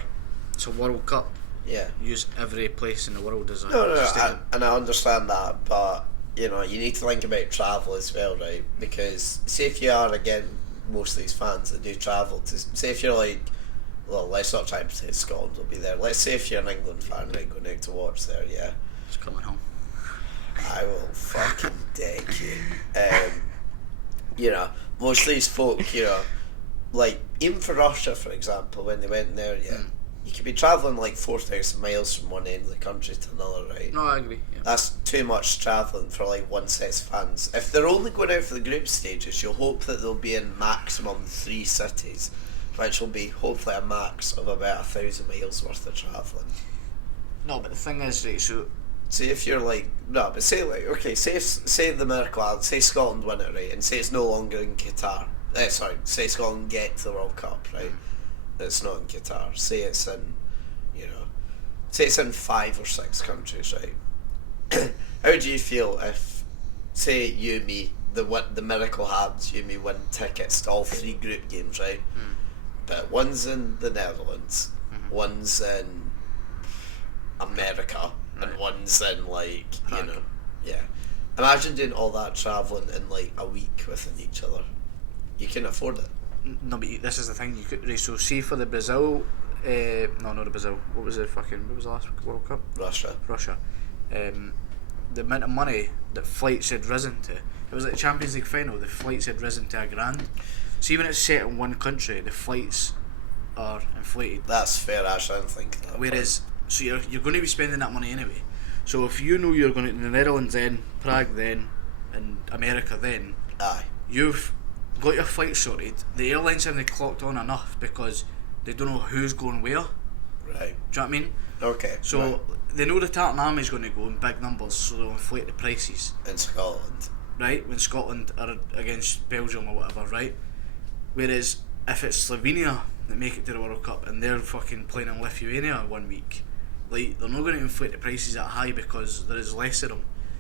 It's a World Cup. Yeah. Use every place in the world as a No, and I understand that, but, you know, you need to think about travel as well, right? Because, say if you are, again, most of these fans that do travel, to say if you're like, well, let's not try and pretend Scotland will be there. Let's say if you're an England fan, right, going out to watch there, yeah. It's coming home. I will fucking deck you. You know, most of these folk, you know, like, even for Russia, for example, when they went there, you could be travelling like 4,000 miles from one end of the country to another, right? No, I agree. Yeah. That's too much travelling for like one set of fans. If they're only going out for the group stages, you'll hope that they'll be in maximum 3 cities, which will be hopefully a max of about 1,000 miles worth of travelling. No, but the thing is, right, so... See if you're like, no, but say like, okay, say the Miracle Island, say Scotland win it, right, and say it's no longer in Qatar. Say Scotland get to the World Cup, right? It's not in Qatar. Say it's in, you know, say it's in 5 or 6 countries, right? How do you feel if, say you and me, the miracle happens, you and me win tickets to all 3 group games, right? But one's in the Netherlands, one's in America, and one's in like, you know, yeah. Imagine doing all that travelling in like a week within each other. You can afford it. No, but this is the thing. You could, right, so see for the Brazil, no, not the Brazil. What was the last World Cup? Russia. The amount of money that flights had risen to. It was like the Champions League final. The flights had risen to $1,000. See, when it's set in one country, the flights are inflated. That's fair. Actually, I didn't think that. Whereas, so you're going to be spending that money anyway. So if you know you're going to the Netherlands then, Prague then, and America then, aye, you've got your flight sorted. The airlines haven't clocked on enough because they don't know who's going where. Right. Do you know what I mean? Okay. So right. they know the Tartan Army's going to go in big numbers, so they'll inflate the prices. In Scotland. Right, when Scotland are against Belgium or whatever, right? Whereas if it's Slovenia that make it to the World Cup and they're fucking playing in Lithuania 1 week, like, they're not going to inflate the prices that high because there is less of them.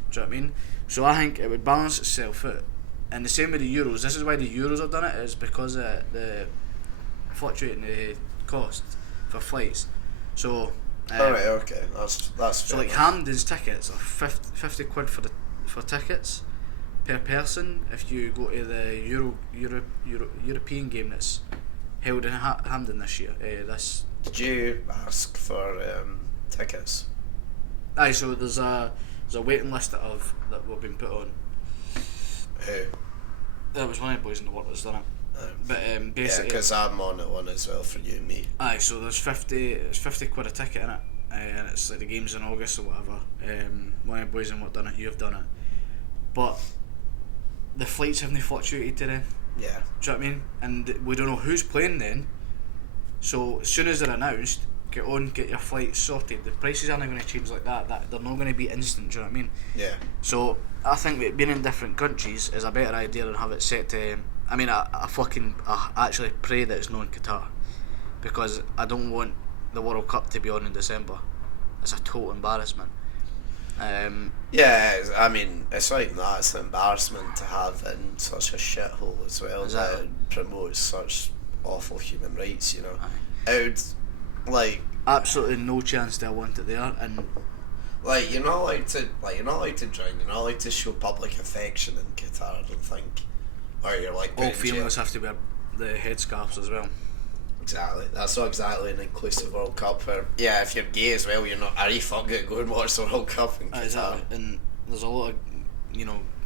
Do you know what I mean? So I think it would balance itself out. And the same with the Euros. This is why the Euros have done it, is because of the fluctuating the cost for flights. So alright, okay, that's so fair like Hamden's tickets are 50 quid for tickets per person if you go to the European game that's held in Hamden this year. Did you ask for tickets? Aye, so there's a waiting list that we've been put on. Who? There was one of the boys in the work that's done it. But basically, yeah, because I'm on it one as well for you and me. Aye, so there's 50 quid a ticket in it, and it's like the game's in August or whatever. One of the boys in work done it, you've done it, but the flights haven't fluctuated to then. Yeah. Do you know what I mean? And we don't know who's playing then, So as soon as they're announced, get on, get your flights sorted. The prices aren't going to change like that. They're not going to be instant. Do you know what I mean? Yeah. So I think that being in different countries is a better idea than have it set to. I mean, I actually pray that it's not in Qatar, because I don't want the World Cup to be on in December. It's a total embarrassment. Yeah, I mean, it's not even that, it's an embarrassment to have it in such a shithole as well. Exactly. That promotes such awful human rights, you know. It would, like, Absolutely no chance that I want it there, and like you're not allowed to drink, you're not allowed to show public affection in Qatar, I don't think. Or you're like all put in jail. females have to wear the headscarves as well. Exactly. That's not exactly an inclusive World Cup where, yeah, if you're gay as well, you're not, are you fucking going to go and watch the World Cup in Qatar? Exactly. And there's a lot of,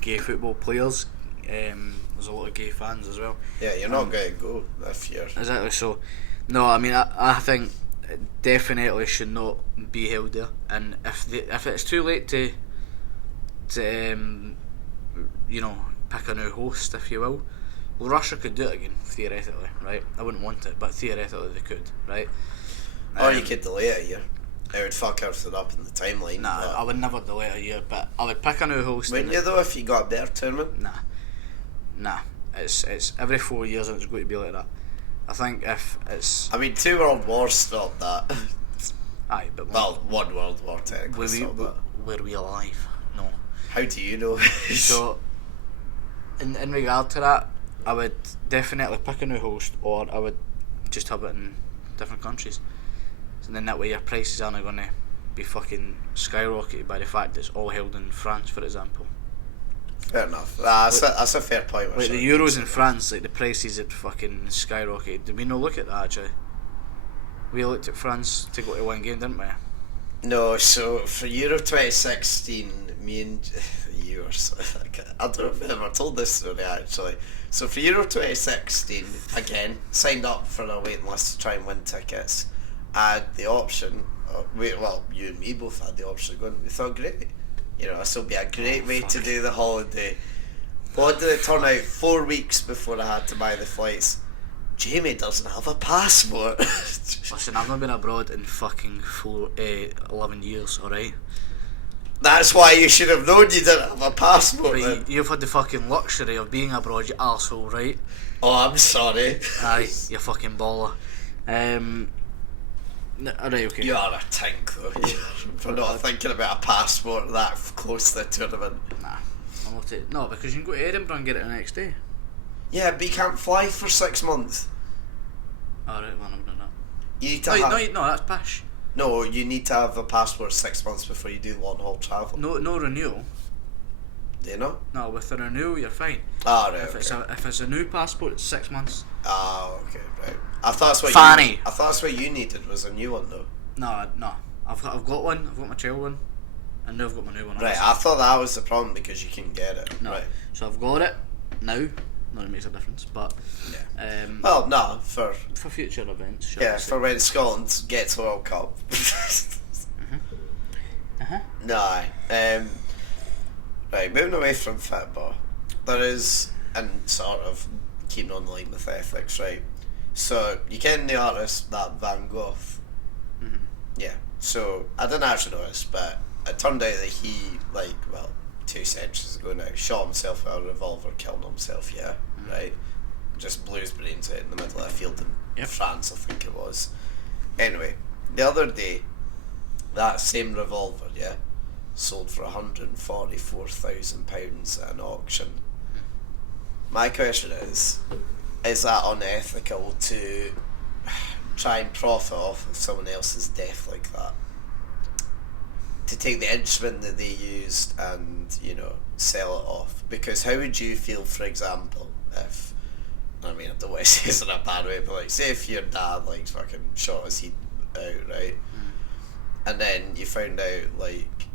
gay football players. There's a lot of gay fans as well. Yeah, you're not going to go if you're... Exactly. So, no, I mean, I think it definitely should not be held there. And if it's too late to pick a new host, if you will, well, Russia could do it again, theoretically, right? I wouldn't want it, but theoretically they could, right? Or you could delay it a year. It would fuck everything up in the timeline. Nah, I would never delay it a year, but I would pick a new host. Wouldn't you though, if you got a better tournament? Nah. It's every 4 years and it's going to be like that. I think if it's... I mean, 2 world wars stopped that. Aye, but... Well, 1 world war technically stopped that. Were we alive? No. How do you know? So, in regard to that, I would definitely pick a new host, or I would just have it in different countries. So then that way your prices aren't going to be fucking skyrocketed by the fact it's all held in France, for example. Fair enough. That's a fair point. Like the Euros in France, like the prices had fucking skyrocketed. Did we not look at that actually? We looked at France to go to one game, didn't we? No, so for Euro 2016, me and you were so, I don't know if I've ever told this story actually. So for Euro 2016, again, signed up for a waiting list to try and win tickets. I had the option, you and me both had the option of going. We thought, great, this will be a great way to do the holiday. What did it turn out? 4 weeks before I had to buy the flights, Jamie doesn't have a passport. Listen, I've not been abroad in fucking 11 years, alright? That's why you should have known you didn't have a passport. But you've had the fucking luxury of being abroad, you arsehole, right? Oh, I'm sorry. Aye, you fucking baller. Alright, okay. You are a tink though, for not thinking about a passport that close to the tournament. Nah, I'm not it. No, because you can go to Edinburgh and get it the next day. Yeah, but you can't fly for 6 months. Alright, well, I'm doing that. You need to No, that's pish. No, you need to have a passport 6 months before you do long haul travel. No renewal. Do you know? No, with the renewal you're fine. Ah, right. If it's a new passport, it's 6 months. Ah, okay, right. I thought that's what you needed was a new one though. No. I've got one. I've got my child one, and now I've got my new one. Right, I thought that was the problem because you couldn't get it. No, right. So I've got it now. Not it makes a difference, but yeah. Well, no, for future events. Yeah, for when Scotland gets World Cup. No. Right, moving away from football, there is, and sort of keeping on the line with ethics, right? So you ken the artist that Van Gogh. Mm-hmm. Yeah. So I didn't actually know this, but it turned out that he, 2 centuries ago now, shot himself with a revolver, killing himself. Yeah. Mm-hmm. Right. Just blew his brains out in the middle of a field in France, I think it was. Anyway, the other day, that same revolver, sold for £144,000 at an auction. My question is that unethical to try and profit off of someone else's death like that? To take the instrument that they used and, sell it off? Because how would you feel, for example, if, I don't want to say this in a bad way, but say if your dad fucking shot his head out, right? And then you found out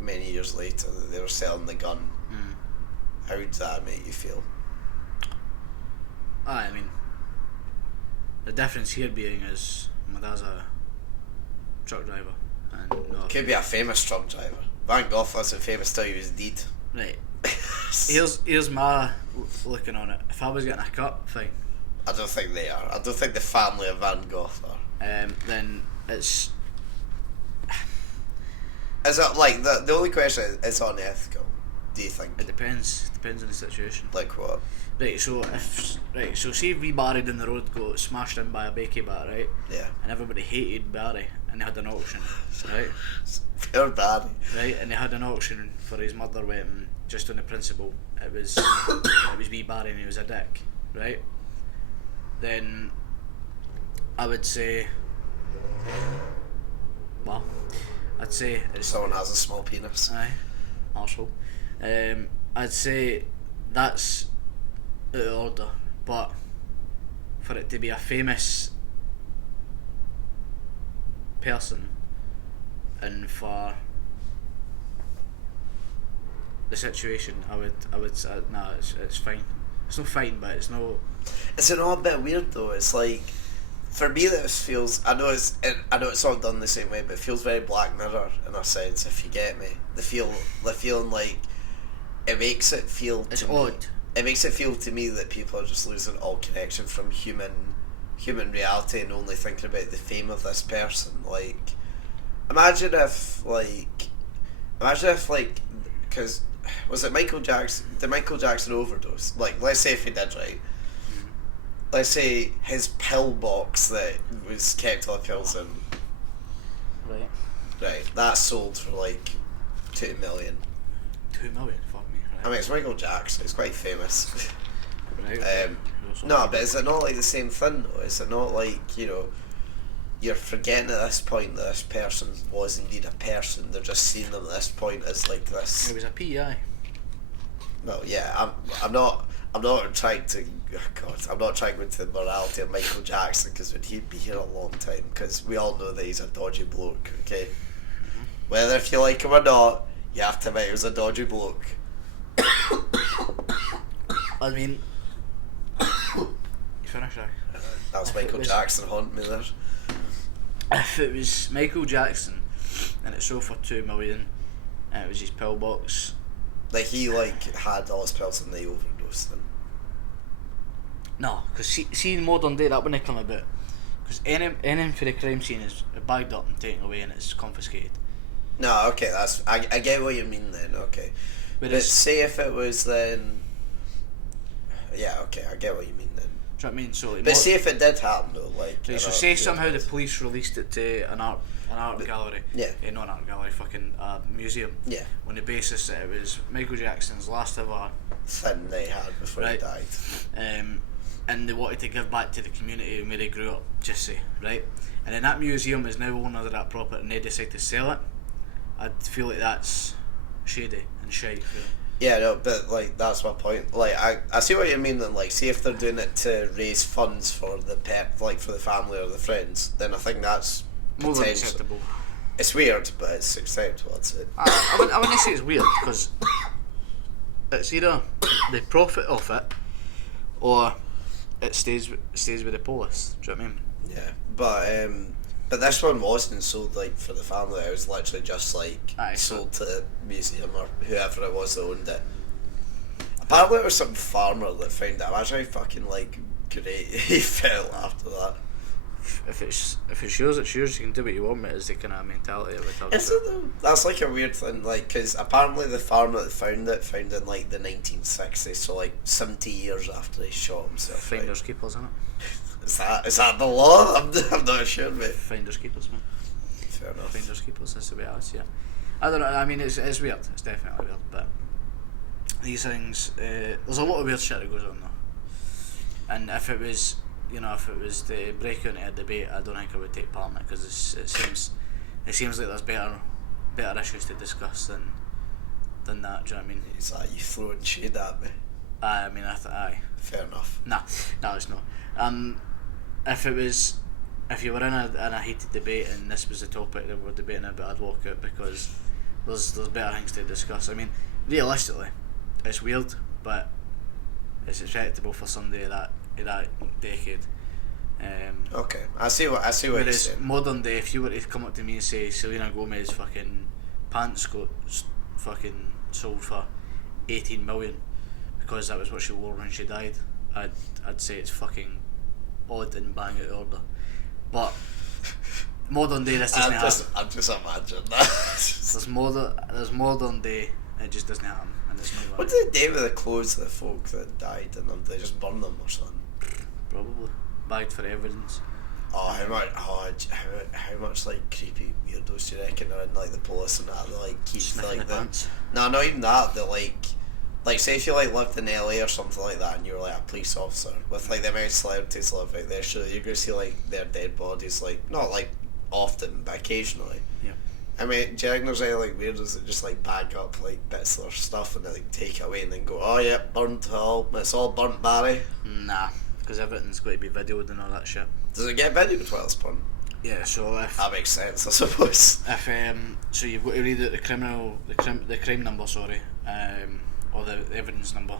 many years later that they were selling the gun. How would that make you feel? The difference here being is my dad's a truck driver, and could be a famous truck driver. Van Gogh wasn't famous till he was dead. Right. Here's my looking on it. If I was getting a cut, fine. I don't think they are. I don't think the family of Van Gogh are. Then it's... Is it like the only question is unethical? Do you think? It depends. Depends on the situation. Like what? Right, so say if we Barry down the road got smashed in by a bakey bar, right? Yeah. And everybody hated Barry, and they had an auction, right? Poor Barry. Right, and they had an auction for his murder weapon just on the principle it was wee Barry and he was a dick, right? Then I would say, well, I'd say it's Someone has a small penis. aye, arsehole. I'd say that's out of order, but for it to be a famous person and for the situation, I would say no, it's fine. It's not fine, but it's no. Is it not a bit weird though? It's like, for me, this feels. I know it's all done the same way, but it feels very Black Mirror in a sense. If you get me, the feeling like it makes it feel. It's odd. It makes it feel to me that people are just losing all connection from human reality and only thinking about the fame of this person. Like, imagine if because was it Michael Jackson? Did Michael Jackson overdose? Like, let's say if he did, right? Let's say his pill box that was kept all the pills in. Right. That sold for like 2 million. 2 million, fuck me. Right. I mean, it's Michael Jackson. He's quite famous. Right. No, but is it not like the same thing though? Is it not like, you're forgetting at this point that this person was indeed a person? They're just seeing them at this point as like this. It was a PI. Well, yeah, I'm not trying to. Oh God, I'm not trying to go into the morality of Michael Jackson because he'd be here a long time. Because we all know that he's a dodgy bloke. Okay, whether if you like him or not, you have to admit he was a dodgy bloke. I mean, you finished there. That was Michael Jackson haunting me there. If it was Michael Jackson and it sold for 2 million and it was his pill box, like he had all his pills and they overdosed them. no, because see in modern day that wouldn't come about. Because anything for the crime scene is bagged up and taken away and it's confiscated. No, okay, I get what you mean then. Okay, but say if it was then. Yeah, okay, I get what you mean then. Do you know what I mean? So, like, but see if it did happen though, like. Right, so say somehow the police released it to an art gallery. Yeah. Not an art gallery, fucking museum. Yeah. On the basis that it was Michael Jackson's last ever thing they had before he died. And they wanted to give back to the community where they grew up, just say, right? And then that museum is now owner of that property and they decide to sell it. I'd feel like that's shady and shite. Yeah, no, but like that's my point. Like I see what you mean. Then, like, see if they're doing it to raise funds for the pet, like for the family or the friends, then I think that's more than acceptable. It's weird, but it's acceptable. That's it. I wouldn't say it's weird because it's either they profit off it or it stays with the police. Do you know what I mean? Yeah, but this one wasn't sold like for the family. It was literally just like sold to the museum or whoever it was that owned it. Apparently, it was some farmer that found it. Imagine how fucking like great he felt after that. If it's yours, it's yours. You can do what you want with it. Is the kind of mentality of it. Is it though? That's like a weird thing, like, because apparently the farmer that found it in like the 1960s, so like 70 years after he shot himself. Finders keepers, isn't it? Is that the law? I'm not sure, mate. Finders keepers, man. Fair enough. Finders keepers. That's the way I see it. I don't know. I mean, it's weird. It's definitely weird, but these things. There's a lot of weird shit that goes on though. And if it was to break into a debate, I don't think I would take part in it because it seems like there's better issues to discuss than that. Do you know what I mean? It's like you throwing shade at me. I mean, aye. Fair enough. No, it's not. If you were in a heated debate and this was the topic that we were debating about, I'd walk out because there's better things to discuss. I mean, realistically, it's weird, but it's acceptable for somebody of that decade. Okay, I see what you're saying. Modern day, if you were to come up to me and say Selena Gomez fucking pants got fucking sold for 18 million because that was what she wore when she died, I'd say it's fucking odd and bang out of order. But modern day, this doesn't happen. I'm just imagining that. There's modern day, it just doesn't happen, and it's not. What did they do with the clothes of the folk that died in them? They just burn them or something? Probably bagged for evidence. Oh, how much like creepy weirdos do you reckon are in like the police and that? They like keep Sniffing like the pants. No, not even that. They like say if you like lived in LA or something like that, and you were like a police officer with like the amount of celebrities live out there, so you're gonna see like their dead bodies, like not like often, but occasionally. Yeah. I mean, do you reckon there's any like weirdos that just like bag up like bits of their stuff and they like take it away and then go, oh yeah, burnt all, it's all burnt, Barry? Nah, because everything's going to be videoed and all that shit. Does it get videoed while it's burnt? Yeah, so if That makes sense, I suppose. if so you've got to read out the crime number, sorry, or the evidence number,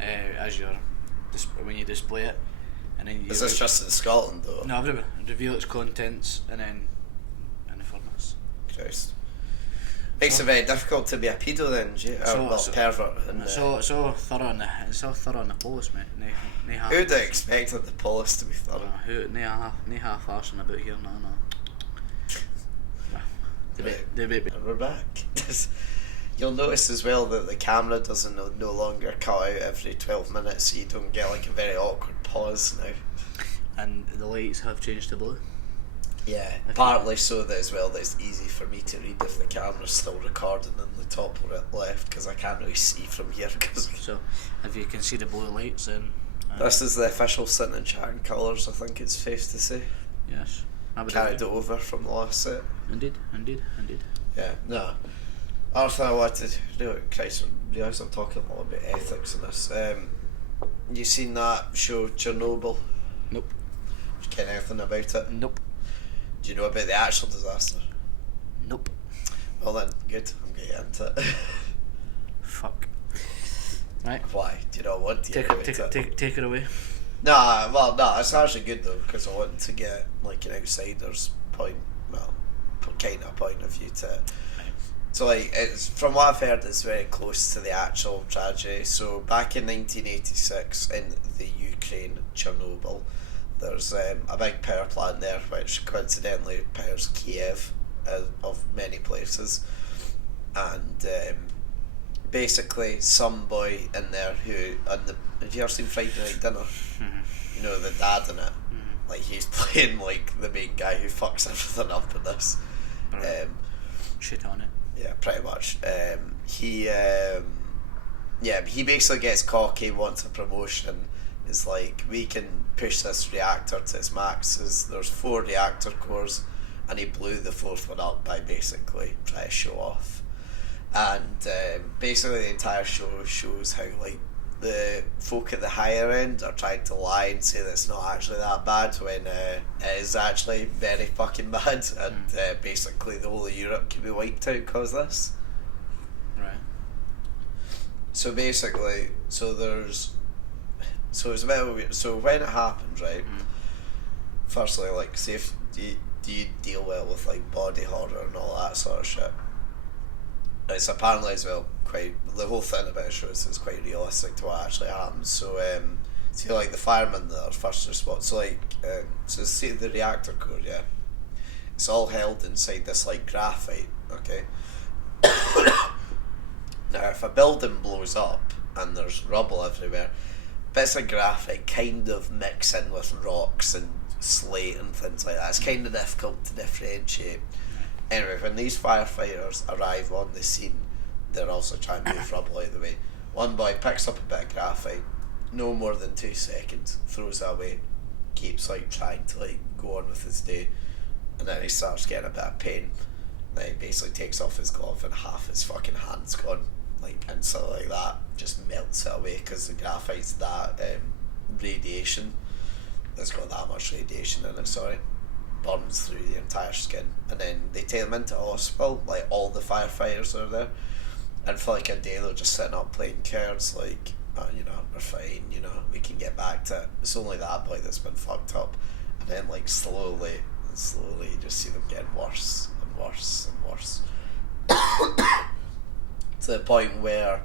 as your when you display it, and then you Is this just in Scotland though? no everywhere, reveal its contents, and then in the furnace. Christ. Makes it very difficult to be a pedo then, pervert. And, so thorough on the police, mate. who'd have expected the police to be thorough? No half arsing about here, no. Debate. And we're back. You'll notice as well that the camera doesn't no longer cut out every 12 minutes, so you don't get like a very awkward pause now. And the lights have changed to blue. Yeah, partly so that as well that it's easy for me to read if the camera's still recording in the top left, because I can't really see from here. So if you can see the blue lights, then this is the official Sin and Chatting colours, I think it's safe to say. yes, Carried it over from the last set. Indeed. Yeah, no. Other thing I wanted to do, Christ, I realise I'm talking a lot about ethics in this. You seen that show Chernobyl? Nope. Do you get anything about it? Nope. Do you know about the actual disaster? Nope. Well then, good. I'm getting into it. Fuck. Right. Why? Do you not want to Take it away. Nah, it's actually good though, because I want to get like an outsider's point, kind of point of view to it. So like, it's, from what I've heard, it's very close to the actual tragedy. So back in 1986 in the Ukraine, Chernobyl, there's a big power plant there which coincidentally powers Kiev of many places, and basically some boy in there who, have you ever seen Friday Night Dinner? Mm-hmm. You know, the dad in it, Mm-hmm. like he's playing like the main guy who fucks everything up in this. Shit on it. Yeah, pretty much. He basically gets cocky, wants a promotion. It's like, we can push this reactor to its max. There's 4 reactor cores, and he blew the 4th one up by basically trying to show off. And basically the entire show shows how like the folk at the higher end are trying to lie and say that it's not actually that bad when it is actually very fucking bad, and basically the whole of Europe can be wiped out because of this. Right. So basically, it's a bit weird. So when it happens, right, firstly, like, say if do you deal well with like body horror and all that sort of shit? It's apparently as well the whole thing about it shows it's quite realistic to what actually happens. So see, like the firemen that are first response, so like so see the reactor core, yeah, it's all held inside this like graphite, okay. Now if a building blows up and there's rubble everywhere, bits of graphite kind of mix in with rocks and slate and things like that. It's kind of difficult to differentiate. Anyway, when these firefighters arrive on the scene, they're also trying to move rubble out of the way. One boy picks up a bit of graphite, no more than 2 seconds, throws it away, keeps like trying to like go on with his day, and then he starts getting a bit of pain. Then he basically takes off his glove and half his fucking hand's gone, like instantly like that, just melts it away because the graphite's that radiation. It's got that much radiation in it, sorry. Burns through the entire skin, and then they take him into hospital, like all the firefighters are there, and for like a day they're just sitting up playing cards, like, oh, you know, we're fine, you know, we can get back to it. It's only that boy that's been fucked up, and then like slowly you just see them getting worse and worse and worse to the point where,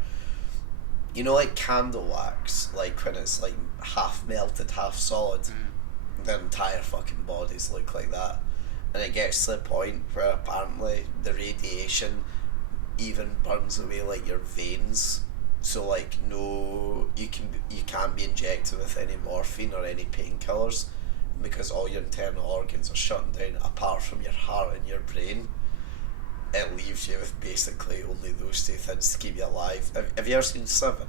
you know, like candle wax, like when it's like half melted, half solid, their entire fucking bodies look like that. And it gets to the point where apparently the radiation even burns away like your veins. So like you can't be injected with any morphine or any painkillers because all your internal organs are shutting down apart from your heart and your brain. It leaves you with basically only those two things to keep you alive. Have you ever seen Seven?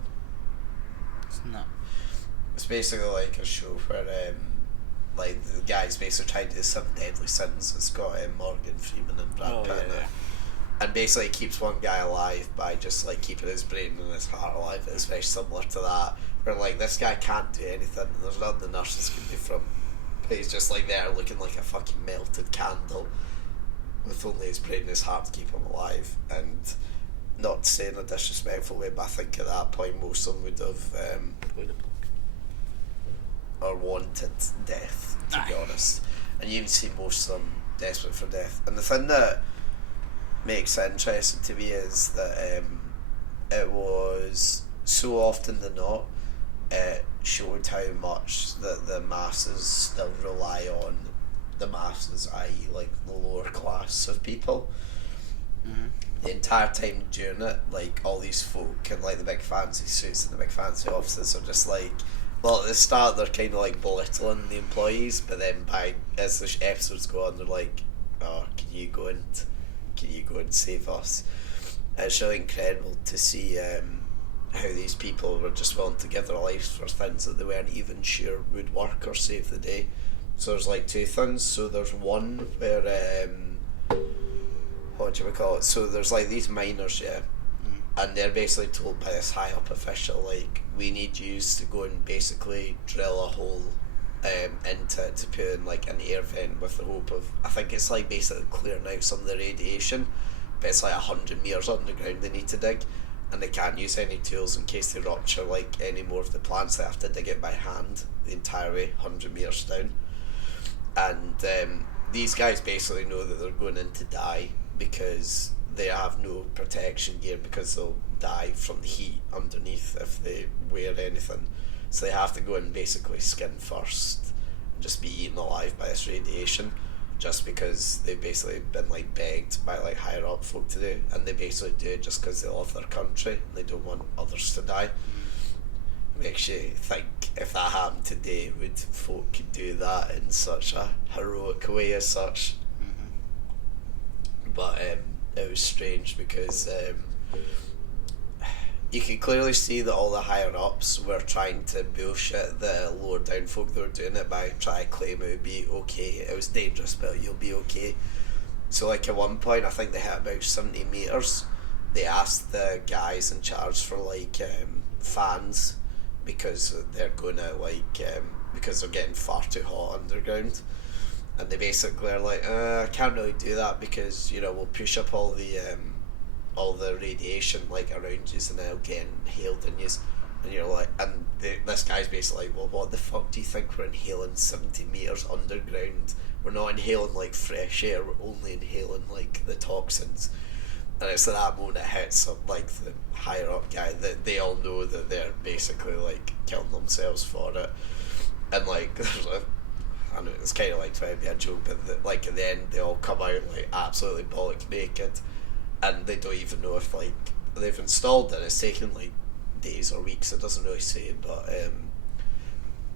No. It's basically like a show where like the guy's basically trying to do some deadly sins. It's got Morgan Freeman and Brad Pitt in it. And basically keeps one guy alive by just like keeping his brain and his heart alive. It's very similar to that, where like this guy can't do anything, there's nothing the nurses can do from, but he's just like there looking like a fucking melted candle with only his brain and his heart to keep him alive. And not to say in a disrespectful way, but I think at that point most of them would have or wanted death, to be honest. And you even see most of them desperate for death. And the thing that makes it interesting to me is that it was so often than not, it showed how much that the masses still rely on the masses, i.e. like the lower class of people. The entire time during it, like all these folk in like the big fancy suits and the big fancy offices are just like, well, at the start they're kind of like belittling the employees, but then as the episodes go on, they're like, oh, can you go and save us? It's really incredible to see how these people were just willing to give their lives for things that they weren't even sure would work or save the day. So there's like two things. So there's one where what do we call it? So there's like these miners, and they're basically told by this high up official, like, we need you to go and basically drill a hole into it to put in like an air vent with the hope of, I think it's like basically clearing out some of the radiation, but it's like 100 metres underground they need to dig, and they can't use any tools in case they rupture like any more of the plants. They have to dig it by hand the entire way 100 metres down. And these guys basically know that they're going in to die because they have no protection gear, because they'll die from the heat underneath if they wear anything. So they have to go and basically skin first and just be eaten alive by this radiation, just because they've basically been like begged by like higher up folk to do, and they basically do it just because they love their country and they don't want others to die. Makes you think, if that happened today, would folk do that in such a heroic way as such? But it was strange because you could clearly see that all the higher ups were trying to bullshit the lower down folk that were doing it by trying to claim it would be okay. It was dangerous, but you'll be okay. So like at one point, I think they hit about 70 metres. They asked the guys in charge for like fans, because they're gonna because they're getting far too hot underground. And they basically are like, I can't really do that because, we'll push up all the radiation like around you, and then it'll get inhaled in you. And you're like, and this guy's basically like, well, what the fuck do you think we're inhaling 70 metres underground? We're not inhaling like fresh air, we're only inhaling like the toxins. And it's at that moment it hits up like the higher up guy that they all know that they're basically like killing themselves for it. And like there's I know it's kind of like trying to be a joke, but like at the end they all come out like absolutely bollock naked, and they don't even know if like they've installed it. It's taken like days or weeks, it doesn't really say, but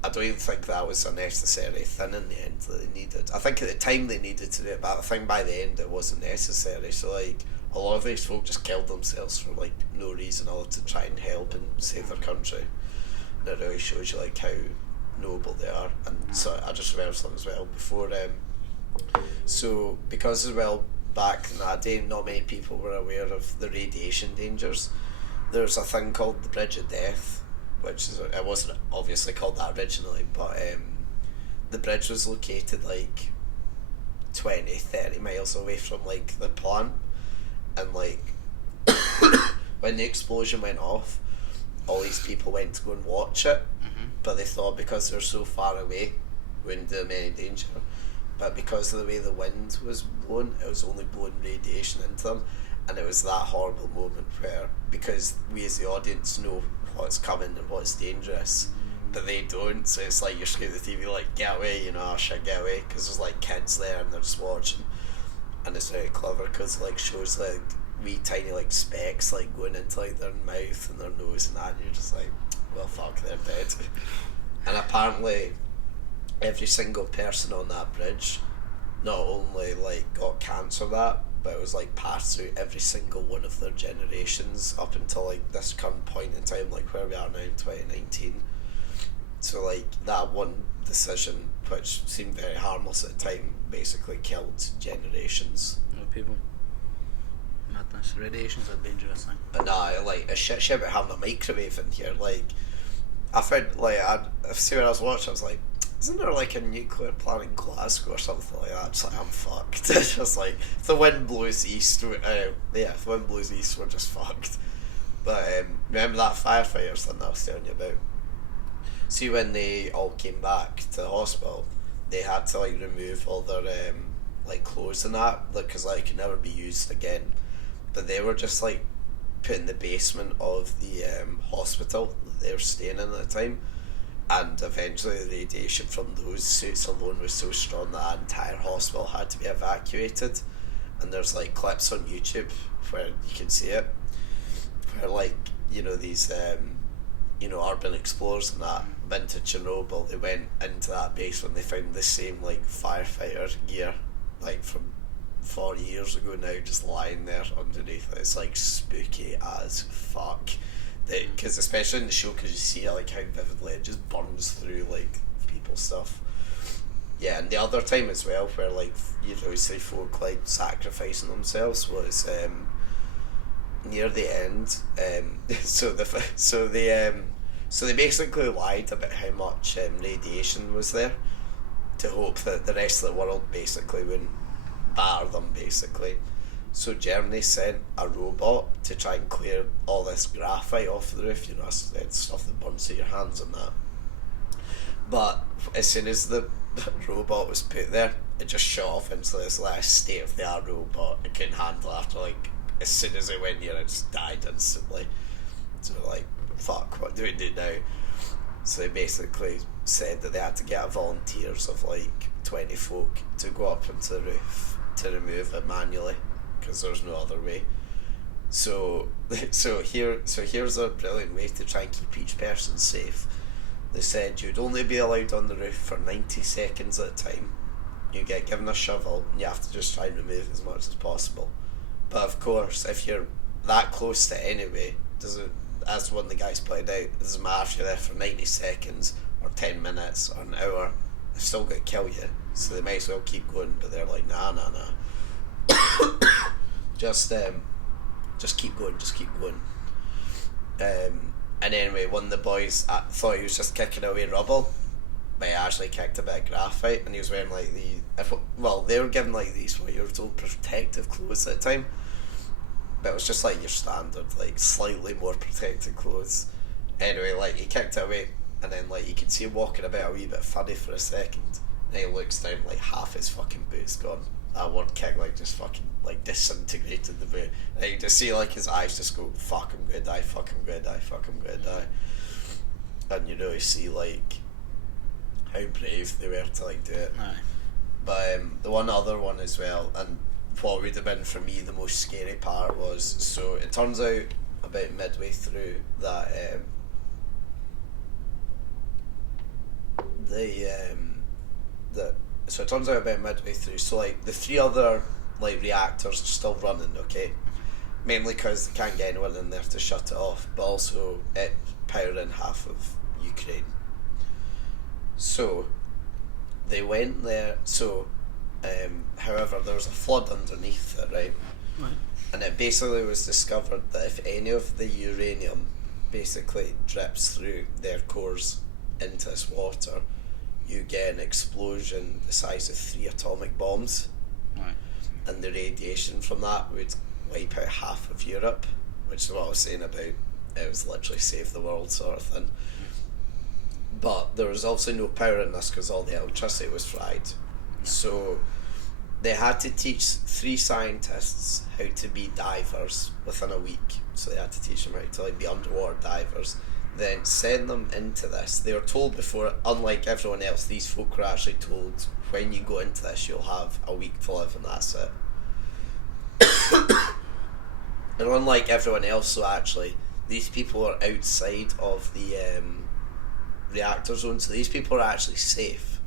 I don't even think that was a necessary thing in the end that they needed. I think at the time they needed to do it, but I think by the end it wasn't necessary. So like a lot of these folk just killed themselves for like no reason other to try and help and save their country. And it really shows you like how noble they are. And so I just remember something as well before so because as well back in that day not many people were aware of the radiation dangers. There's a thing called the Bridge of Death, which is, it wasn't obviously called that originally, but the bridge was located like 20-30 miles away from like the plant, and like when the explosion went off, all these people went to go and watch it, but they thought because they're so far away, wouldn't do them any danger. But because of the way the wind was blowing, it was only blowing radiation into them, and it was that horrible moment where, because we as the audience know what's coming and what's dangerous, but they don't. So it's like you're screaming at the TV like, get away, you know, oh shit, get away, because there's like kids there and they're just watching, and it's very clever because like shows like wee tiny like specks like going into like their mouth and their nose and that, and you're just like, well fuck, they're dead. And apparently every single person on that bridge not only like got cancer that, but it was like passed through every single one of their generations up until like this current point in time, like where we are now in 2019. So like that one decision, which seemed very harmless at the time, basically killed generations of people. Madness. Radiation's a dangerous thing. But nah, like a shit about having a microwave in here. Like I found, like I see when I was watching, I was like, isn't there like a nuclear plant in Glasgow or something like that? It's like, I'm fucked. It's just like, if the wind blows east, if the wind blows east, we're just fucked. But remember that firefighters thing I was telling you about? See, when they all came back to the hospital, they had to like remove all their like clothes and that, because like it could never be used again. But they were just like put in the basement of the hospital that they were staying in at the time, and eventually the radiation from those suits alone was so strong that the entire hospital had to be evacuated. And there's like clips on YouTube where you can see it, where like, you know, these you know, urban explorers and that been to Chernobyl, they went into that basement, they found the same like firefighter gear like from 40 years ago now, just lying there underneath. It's like spooky as fuck, because especially in the show, because you see like how vividly it just burns through like people's stuff. Yeah, and the other time as well, where like, you know, you see folk like sacrificing themselves, was near the end. So they basically lied about how much radiation was there to hope that the rest of the world basically wouldn't batter them, basically. So Germany sent a robot to try and clear all this graphite off the roof, you know, it's stuff that burns through your hands and that. But as soon as the robot was put there, it just shot off into this last state-of-the-art robot. It couldn't handle it after like, as soon as it went near it, just died instantly. So like, fuck, what do we do now? So they basically said that they had to get volunteers of like 20 folk to go up into the roof to remove it manually, because there's no other way. So here's a brilliant way to try and keep each person safe. They said you'd only be allowed on the roof for 90 seconds at a time. You get given a shovel and you have to just try and remove as much as possible. But of course, if you're that close to it anyway, as one of the guys pointed out, it doesn't matter if you're there for 90 seconds or 10 minutes or an hour, they're still going to kill you. So they might as well keep going, but they're like, nah. just keep going. And anyway, one of the boys thought he was just kicking away rubble, but he actually kicked a bit of graphite, and he was wearing like they were given like these, what you were told, protective clothes at the time, but it was just like your standard, like slightly more protective clothes. Anyway, like he kicked it away, and then like you could see him walking about a wee bit funny for a second, and he looks down, like half his fucking boot's gone. That one kick like just fucking like disintegrated the boot, and you can just see like his eyes just go, fuck, I'm gonna die, fuck, I'm gonna die, fuck, I'm gonna die. And you really see like how brave they were to like do it. Aye. But the one other one as well, and what would have been for me the most scary part was, so it turns out about midway through that so it turns out about midway through, so like the 3 other like reactors are still running, okay, mainly because they can't get anyone in there to shut it off, but also it powering half of Ukraine. So they went there, however there was a flood underneath it, right? And it basically was discovered that if any of the uranium basically drips through their cores into this water, you get an explosion the size of 3 atomic bombs. Right. And the radiation from that would wipe out half of Europe, which is what I was saying about it was literally save the world sort of thing. But there was obviously no power in this because all the electricity was fried. So they had to teach 3 scientists how to be divers within a week. So they had to teach them how to like be underwater divers. then send them into this. They were told before, unlike everyone else, these folk were actually told, when you go into this, you'll have a week to live, and that's it. And unlike everyone else, so actually, these people are outside of the reactor zone, so these people are actually safe.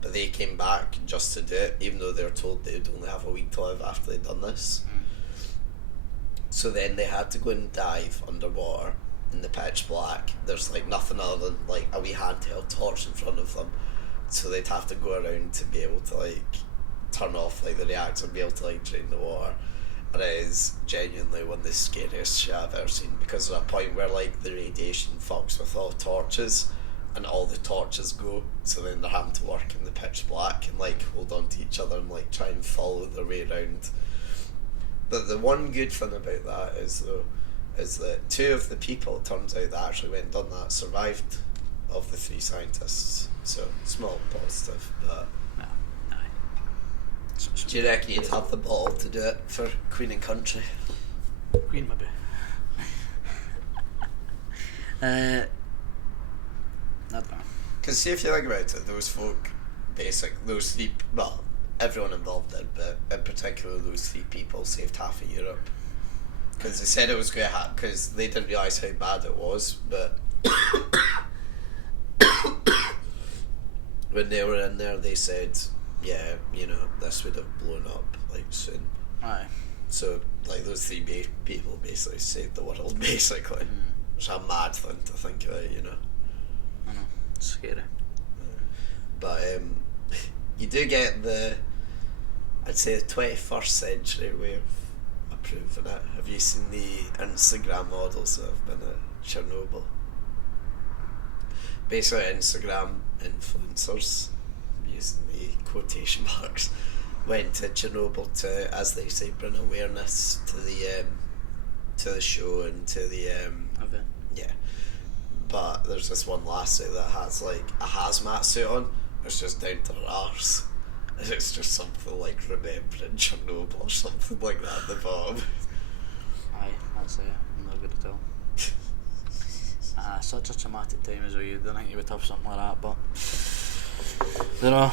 But they came back just to do it, even though they were told they'd only have a week to live after they'd done this. So then they had to go and dive underwater in the pitch black. There's like nothing other than like a wee handheld torch in front of them, so they'd have to go around to be able to like turn off like the reactor and be able to like drain the water. And it is genuinely one of the scariest shit I've ever seen, because there's a point where like the radiation fucks with all torches and all the torches go, so then they're having to work in the pitch black and like hold on to each other and like try and follow their way around. But the one good thing about that is that two of the people, it turns out, that actually went and done that survived, of the 3 scientists. So small positive, but do you reckon you'd have the ball to do it for Queen and Country? Queen maybe. I don't know. Because see, if you think about it, those folk, those 3, well, everyone involved did, but in particular those 3 people saved half of Europe. Because they said it was going to happen, because they didn't realise how bad it was, but when they were in there, they said, yeah, you know, this would have blown up like soon. Aye. So like those 3 people basically saved the world, basically. It's a mad thing to think about, you know. I know, it's scary. But you do get I'd say the 21st century way of approving it. Have you seen the Instagram models that have been at Chernobyl? Basically Instagram influencers, using the quotation marks, went to Chernobyl to, as they say, bring awareness to the show and to the event. Yeah. But there's this one lassie that has like a hazmat suit on. It's just down to her arse, and it's just something like remembering Chernobyl or something like that at the bottom. Aye, that's it. I'm not good at all. Such a traumatic time as well. You didn't think you would have something like that, but you know.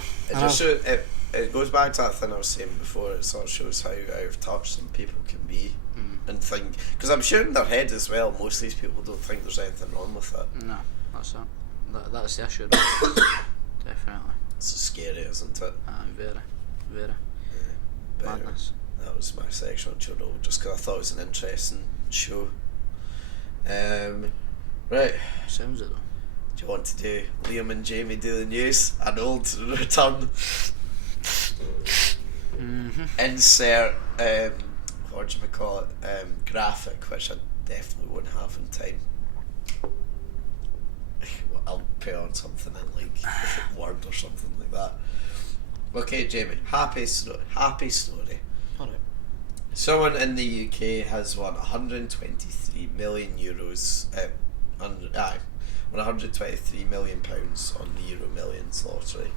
It goes back to that thing I was saying before. It sort of shows how out of touch some people can be and think, because I'm sure in their head as well, most of these people don't think there's anything wrong with it. No, that's it. That's the issue. Definitely. It's so scary, isn't it? Very, very. But Madness. That was my section on Chernobyl, just because I thought it was an interesting show. Right. Sounds it though. Do you want to do Liam and Jamie do the news? An old return. Insert what do you call it? Graphic, which I definitely won't have in time. I'll put on something in like Word or something like that. Okay, Jamie. Happy story. Alright. Someone in the UK has won 123 million euros. 123 million pounds on the Euro Millions lottery.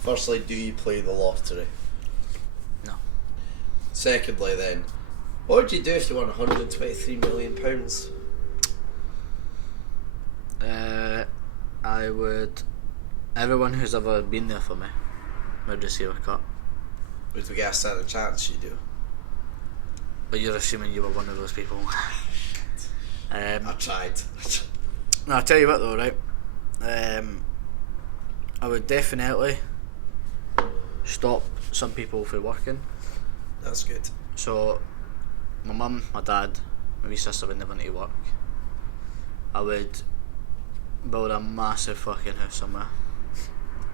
Firstly, do you play the lottery? No. Secondly, then, what would you do if you won 123 million pounds? I would. Everyone who's ever been there for me would receive a cut. Would we get a standard chance you do? But you're assuming you were one of those people. I tried. No, I'll tell you what though, right? I would definitely stop some people from working. That's good. So, my mum, my dad, my wee sister would never need to work. I would build a massive fucking house somewhere.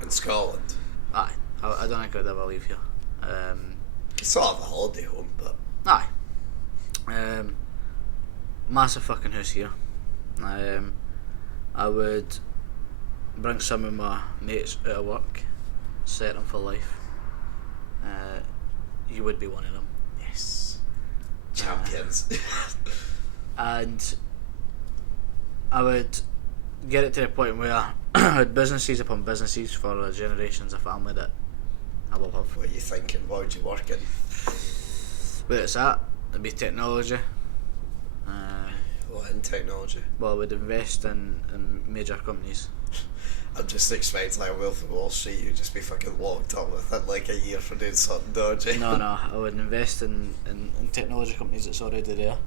In Scotland? Aye. I don't think I'd ever leave here. You still have a holiday home, but... Aye. Massive fucking house here. I would bring some of my mates out of work, set them for life. You would be one of them. Yes. Champions. And I would get it to the point where I had businesses upon businesses for generations of family that I will have. What are you thinking? What would you work in? Where it's at, it'd be technology. Well, What, in technology? Well, I would invest in major companies. I'm just expecting like Wolf of Wall Street, you'd just be fucking locked up within like a year for doing something dodgy. No, I would invest in technology companies that's already there.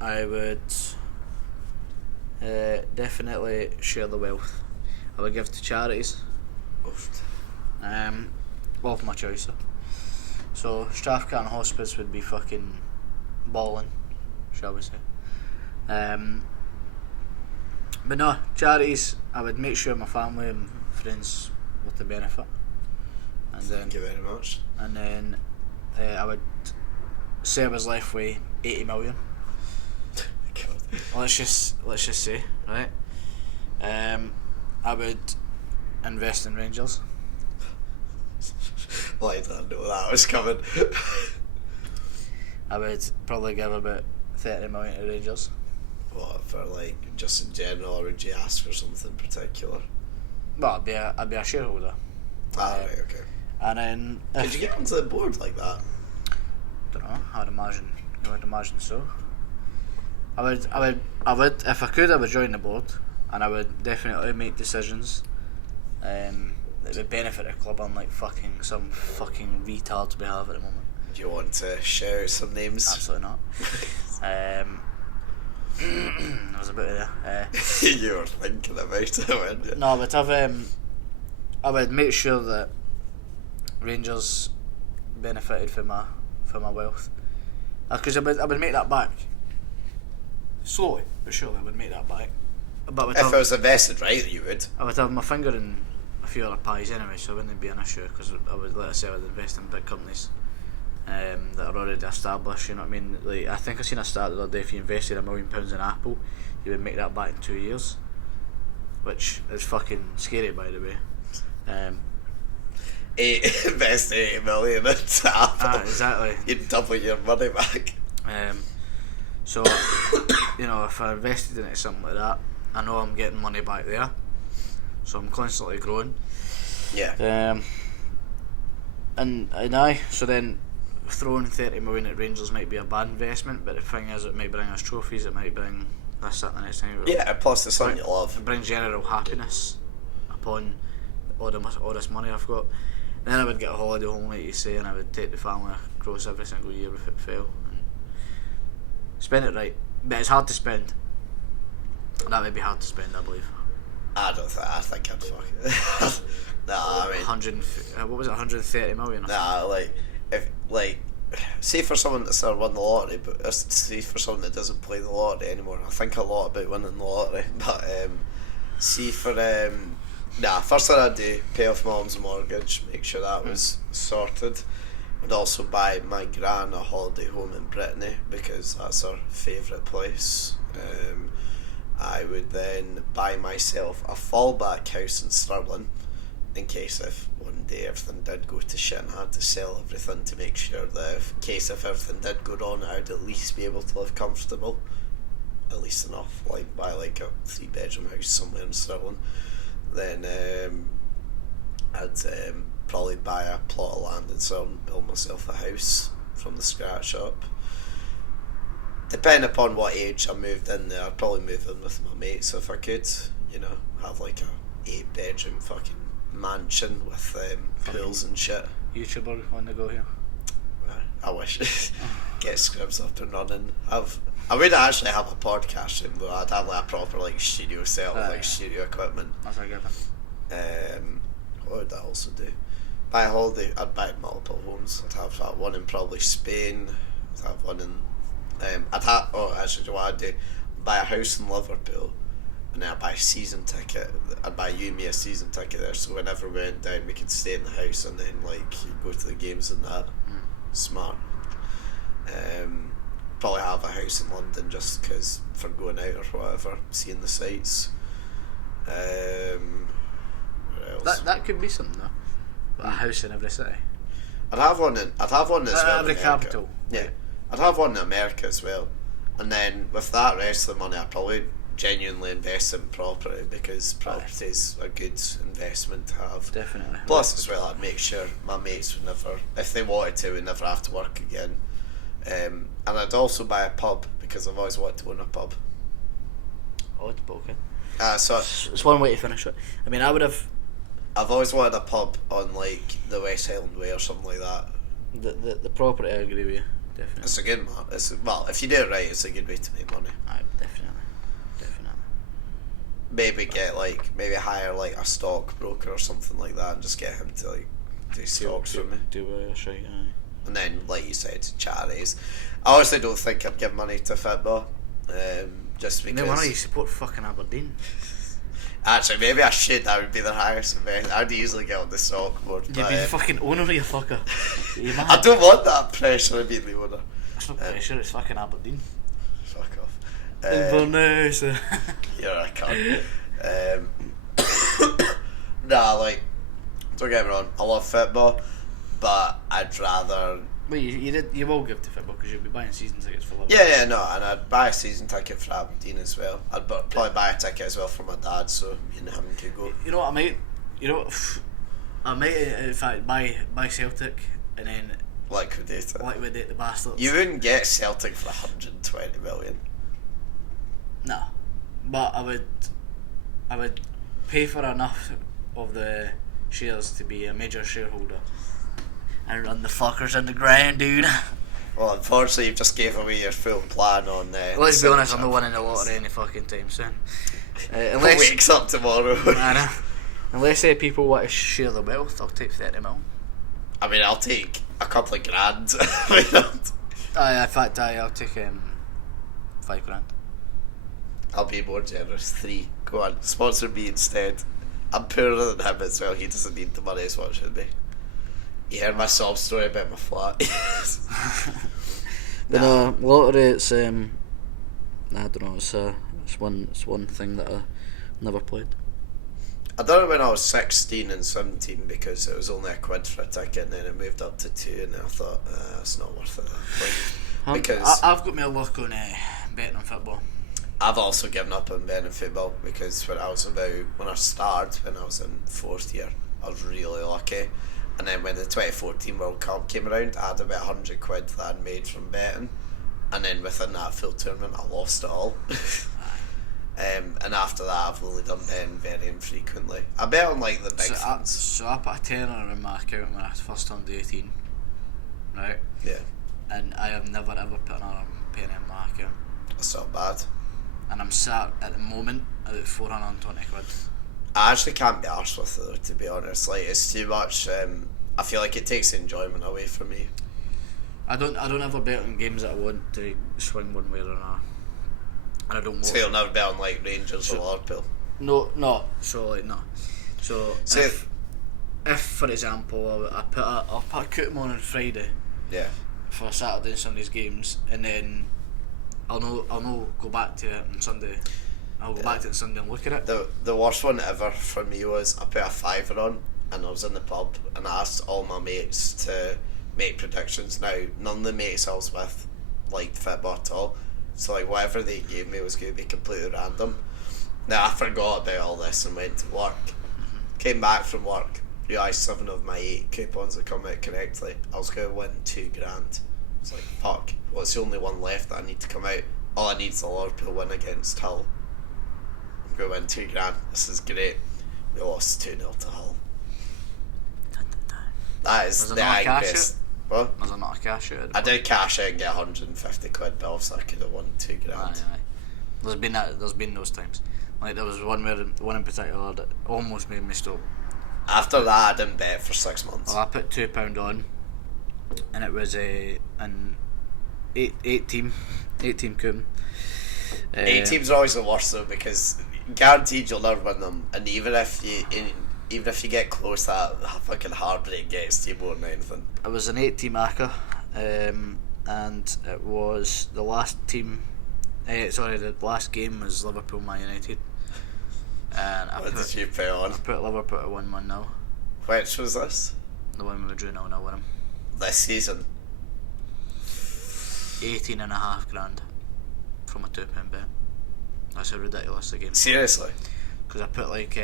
I would definitely share the wealth. I would give to charities. Of my choice. So Strathcarn Hospice would be fucking balling, shall we say. But no, charities, I would make sure my family and friends would the benefit. And Thank you very much. And then I would say I was left with 80 million. God. Let's just say, right? I would invest in Rangers. Well, I didn't know that was coming. I would probably give about 30 million to Rangers. What, for like just in general, or would you ask for something particular? Well, I'd be a shareholder. Right, okay. And then Did you get onto the board like that? Don't know. I'd imagine so. I would if I could, I would join the board, and I would definitely make decisions that would benefit the club, unlike some fucking retards we have at the moment. Do you want to share some names? Absolutely not. I was about there. You were thinking about it, weren't you? No, but I would make sure that Rangers benefited from my wealth, because I would make that back slowly but surely. I would make that back. But If it was invested right, you would. I would have my finger in a few other pies anyway, so it wouldn't be an issue, because I would, like I say, I would invest in big companies that are already established. You know what I mean? Like, I think I seen a stat the other day: if you invested £1 million in Apple, you would make that back in 2 years, which is fucking scary, by the way. Invest 80 million into Apple. Exactly. You'd double your money back. So, you know, if I invested into something like that, I know I'm getting money back there, so I'm constantly growing. Yeah. And so then throwing 30 million at Rangers might be a bad investment, but the thing is, it might bring us trophies, it might bring this, that, the next thing. Yeah, plus it's something you love. It brings general happiness upon all this money I've got. And then I would get a holiday home, like you say, and I would take the family across every single year if it fell. And spend it right. But it's hard to spend. That would be hard to spend, I believe. I think I'd fuck it. Nah, I mean... what was it, 130 million? Nah, say for someone that's won the lottery, but say for someone that doesn't play the lottery anymore, I think a lot about winning the lottery, but see for... first thing I'd do, pay off my mum's mortgage, make sure that was sorted. I'd also buy my gran a holiday home in Brittany, because that's her favourite place. I would then buy myself a fallback house in Stirling, in case if one day everything did go to shit and I had to sell everything, to make sure that in case if everything did go wrong, I'd at least be able to live comfortable, at least enough, like buy like a 3-bedroom house somewhere in Stirling. Then I'd probably buy a plot of land in Stirling and build myself a house from the scratch up. Depending upon what age I moved in there, I'd probably move in with my mates if I could, you know, have like a 8-bedroom fucking mansion with pools and shit. YouTuber on the go here. I wish. Get scripts up and running. I would actually have a podcast room though. I'd have like a proper like studio set with like studio equipment. That's a good one. What would I also do? Buy a holiday. I'd buy multiple homes. I'd have that one in probably Spain. I'd have one in what I'd do, buy a house in Liverpool, and then I'd buy a season ticket. I'd buy you and me a season ticket there, so whenever we went down we could stay in the house and then like go to the games and that. Smart. Probably have a house in London just because for going out or whatever, seeing the sights. What else? That could be something though. A house in every city. I'd have one as well. Every capital. Yeah. I'd have one in America as well, and then with that rest of the money I'd probably genuinely invest in property, because property is a good investment to have. Definitely. Plus as well, I'd make sure my mates would never, if they wanted to, would never have to work again. And I'd also buy a pub because I've always wanted to own a pub. Odd, but okay. So It's one way to finish it. I mean, I've always wanted a pub on like the West Highland Way or something like that. The property, I agree with you, definitely. It's a good well, if you do it right, it's a good way to make money. Aye, definitely. Maybe hire like a stockbroker or something like that, and just get him to like do stocks for me. Do a shite, aye. And then, like you said, charities. I honestly don't think I'd give money to football, just because. No, why not you support fucking Aberdeen? Actually, maybe I should. That would be the highest event. I'd easily get on the stock board. You'd be the fucking owner, you fucker. I don't want that pressure of being the owner. That's not pressure, it's fucking Aberdeen. Fuck off. Inverness. Yeah, I can't. Nah, like, don't get me wrong, I love football, but I'd rather. Well, you will give to football because you'll be buying season tickets for Liverpool. Yeah, no, and I'd buy a season ticket for Aberdeen as well. I'd probably buy a ticket as well for my dad, so me and him could go. You know what I might? I might in fact buy Celtic and then liquidate the bastards. You wouldn't get Celtic for 120 million. No, but I would pay for enough of the shares to be a major shareholder and run the fuckers in the ground, dude. Well, unfortunately, you've just gave away your full plan on. Let's be honest, I'm not winning the lottery any fucking time soon. Unless wakes up tomorrow. Unless people want to share the wealth, I'll take 30 mil. I mean, I'll take a couple of grand. In fact, I'll take £5,000. I'll be more generous. 3. Go on, sponsor me instead. I'm poorer than him as well. He doesn't need the money as much as me. You heard my sob story about my flat. But no, lottery. It's I don't know. It's one thing that I never played. I done it when I was 16 and 17 because it was only £1 for a ticket, and then it moved up to 2, and then I thought it's not worth it. Because I've got my luck on betting on football. I've also given up on betting on football because when I started when I was in 4th year, I was really lucky. And then when the 2014 World Cup came around, I had about £100 that I'd made from betting, and then within that full tournament, I lost it all. And after that, I've only done betting very infrequently. I bet on like the big things. So I put a tenner in my account when I first turned 18, right? Yeah. And I have never ever put another penny in my account. That's not bad. And I'm sat at the moment at about £420. I actually can't be arsed with it though, to be honest. Like, it's too much. I feel like it takes the enjoyment away from me. I don't ever bet on games that I want to swing one way or another. And I don't. So you'll never bet on like Rangers or Liverpool? No. So if for example I'll put a Cootam on Friday. Yeah. For Saturday and Sunday's games, and then I'll know go back to it on Sunday. I'll go back to it Sunday and look at it. The worst one ever for me was I put a £5 on, and I was in the pub and I asked all my mates to make predictions. Now none of the mates I was with liked football at all, so like whatever they gave me was going to be completely random. Now I forgot about all this and went to work. Came back from work, realised 7 of my 8 coupons had come out correctly. I was going to win £2,000. It's like, fuck, what's the only one left that I need to come out? All I need is a Liverpool win against Hull. I'm going to win £2,000. This is great. We lost 2-0 to Hull. That is the angriest. What? Was it not a cash out? I did cash out and get £150 bill, so I could have won £2,000. Aye. There's been those times. Like there was one in particular that almost made me stop. After that, I didn't bet for 6 months. Well, I put £2 on, and it was an 8 team Cootam. 8 teams are always the worst though, because guaranteed you'll never win them, and even if you get close, that fucking heartbreak gets to you more than anything. It was an 8 team ACCA, and it was the last team. The last game was Liverpool Man United. And what did you put on? I put Liverpool at 1-1-0. Which was this? The one we drew 0-0 with him. This season? 18.5 grand from a £2 bet. That's how ridiculous the game. Seriously? Because I put like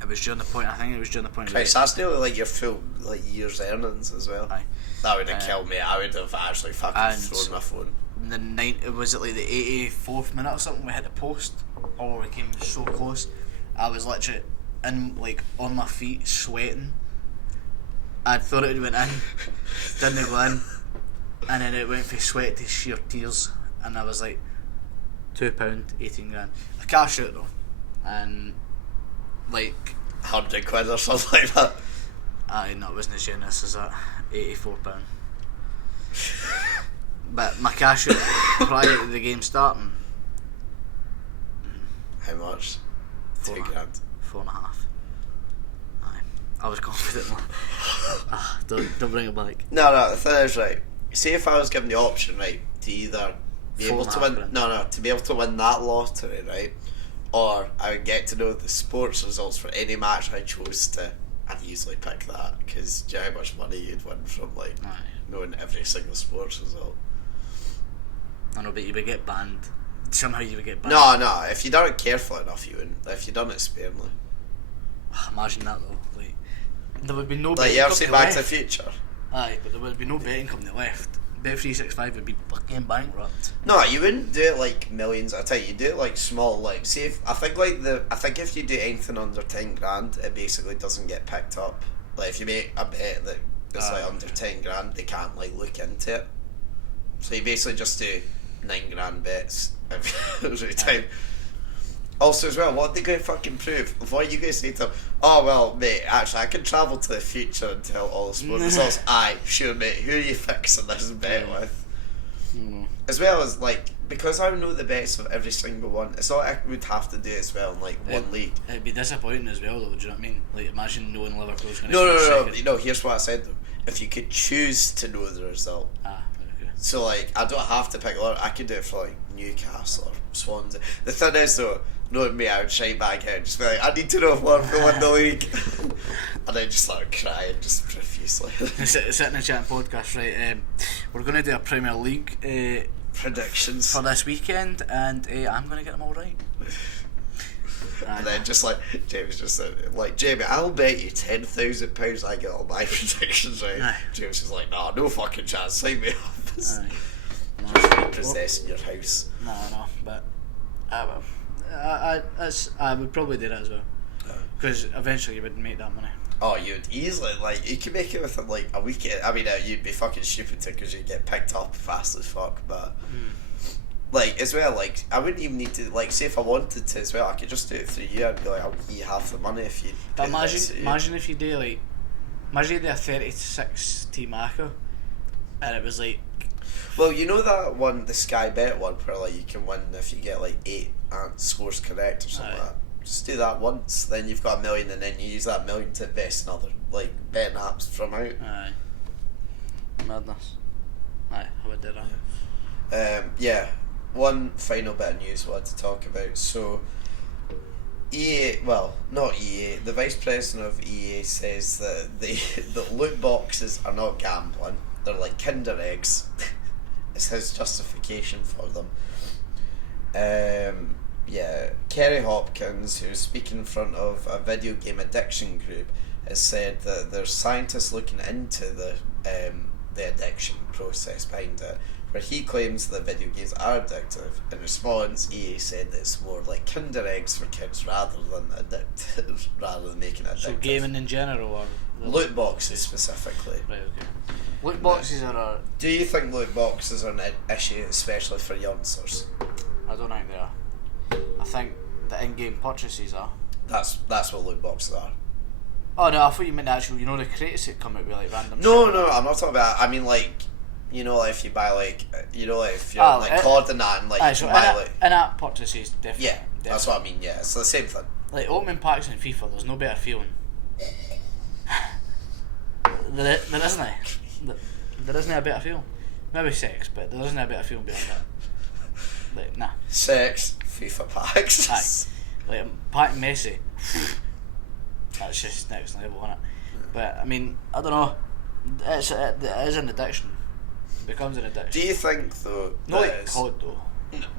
It was during the point. I think it was during the point. Christ, that's nearly like your full like year's earnings as well. Aye. That would have killed me. I would have actually fucking thrown my phone. Was it like the 84th minute or something? We hit the post, or we came so close. I was literally on my feet, sweating. I thought it went in, didn't go in, and then it went from sweat to sheer tears, and I was like, £2, 18 grand. I cashed out though, and like £100 or something like that. Aye, no, it wasn't as generous as that. £84. But my cash out prior to the game starting. How much? £2 grand. 4.5. Aye, I was confident. Don't bring it back. No, the thing is, right, see if I was given the option, right, to either be able to win, to be able to win that lottery, right, or I would get to know the sports results for any match I chose to, I'd easily pick that, because do you know how much money you'd win from knowing every single sports result? I know, but you would get banned. Somehow you would get banned. No, if you done it carefully enough, you wouldn't. If you done it sparingly. Imagine that though. Like, there would be no like betting you ever company see Back to left. the Future? Aye, but there would be no betting company left. Bet365 would be fucking bankrupt. No, you wouldn't do it like millions at a time. You do it like small, like see if I think if you do anything under 10 grand, it basically doesn't get picked up. Like if you make a bet that it's like under 10 grand, they can't like look into it. So you basically just do 9 grand bets every time. Also as well, what are they going to fucking prove? What are you going to say to them? Oh well, mate, actually I can travel to the future and tell all the sport results. Aye, sure mate, who are you fixing this bet with? As well as like, because I know the bets of every single one, it's not like I would have to do it as well in like one league. It'd be disappointing as well though, do you know what I mean? Like imagine knowing Liverpool's going No, to no, here's what I said though. If you could choose to know the result. Okay. So like, I don't have to pick a lot. I could do it for like Newcastle or Swansea. The thing is though, knowing me, I would shine back out and just be like, I need to know if Liverpool win the league. And then just like cry and just profusely. Sitting and chatting podcast, right? We're going to do a Premier League predictions for this weekend, and I'm going to get them all right. And then just like James just said, like, Jamie, I'll bet you £10,000 I get all my predictions right. Aye. James is like, no fucking chance, sign me up. Just possessing your house. No, but I would probably do that as well, because eventually you would make that money. Oh, you'd easily, like, you could make it within like a weekend. I mean, you'd be fucking stupid to, because you'd get picked up fast as fuck, but like, as well, like, I wouldn't even need to, like, say if I wanted to as well, I could just do it through you and be like, I'll give you half the money if you. But imagine if you do like, imagine you do a 36 team ACCA, and it was like, well, you know that one, the Sky Bet one, where like you can win if you get like 8 scores correct or something like that. Just do that once, then you've got $1 million, and then you use that $1 million to invest in other like betting apps from out. Aye. Madness. Aye, I would do that. Yeah. One final bit of news I wanted to talk about. So, EA, well, not EA, the vice president of EA says that the loot boxes are not gambling, they're like Kinder eggs. It's his justification for them. Kerry Hopkins, who's speaking in front of a video game addiction group, has said that there's scientists looking into the addiction process behind it, where he claims that video games are addictive. In response, EA said that it's more like Kinder eggs for kids rather than making it addictive. So gaming in general, or loot boxes specifically. Right, okay. Loot boxes are a... Do you think loot boxes are an issue, especially for youngsters? I don't think they are. I think the in-game purchases are. That's what loot boxes are. Oh no, I thought you meant the actual, you know, the crates that come out with like random No, shit. I'm not talking about, I mean like, you know, like if you buy like, you know, like if you're like COD and that, and like you can buy like... in-app purchases, definitely. Yeah, that's what I mean, yeah, it's the same thing. Like opening packs in FIFA, there's no better feeling. there isn't. There isn't a better feeling. Maybe sex, but there isn't a better feeling beyond that. Like, nah. Sex, FIFA packs. Aye. Like, packing Messi. That's just next level, isn't it? But, I mean, I don't know. It is an addiction. It becomes an addiction. Do you think, though... Not like COD, though.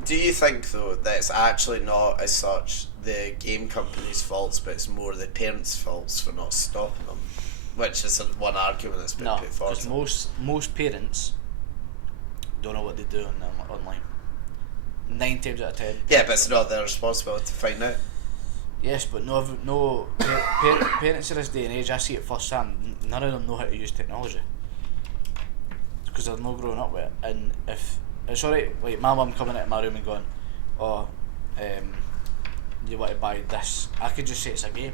Do you think though that it's actually not as such the game company's faults, but it's more the parents' faults for not stopping them? Which is one argument that's been put forward. Because most parents don't know what they do online. 9 times out of 10. Yeah, but it's not their responsibility to find out. Yes, but parents in this day and age, I see it first hand. None of them know how to use technology because they're not growing up with it. And if it's alright, like my mum coming into my room and going, "Oh, you want to buy this?" I could just say it's a game.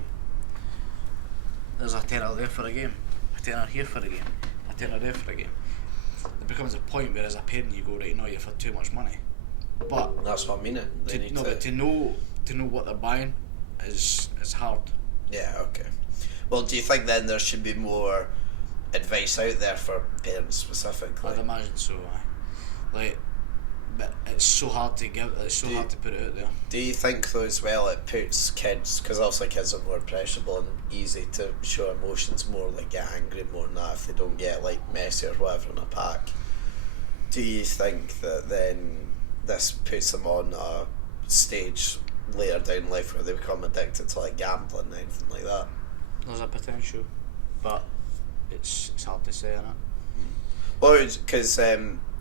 There's a tenner there for a game, a tenner here for a game, a tenner there for a game. It becomes a point where as a parent you go, right, no, you've had too much money. But that's what I mean. But to know what they're buying is hard. Yeah, okay. Well, do you think then there should be more advice out there for parents specifically? I'd imagine so. Like, but it's so hard to give. It's so hard to put it out there. Do you think though as well it puts kids, because obviously kids are more impressionable and easy to show emotions more, like get angry more than that if they don't get like messy or whatever in a pack? Do you think that then this puts them on a stage later down in life where they become addicted to like gambling and anything like that? There's a potential, but it's hard to say, isn't it? Well, because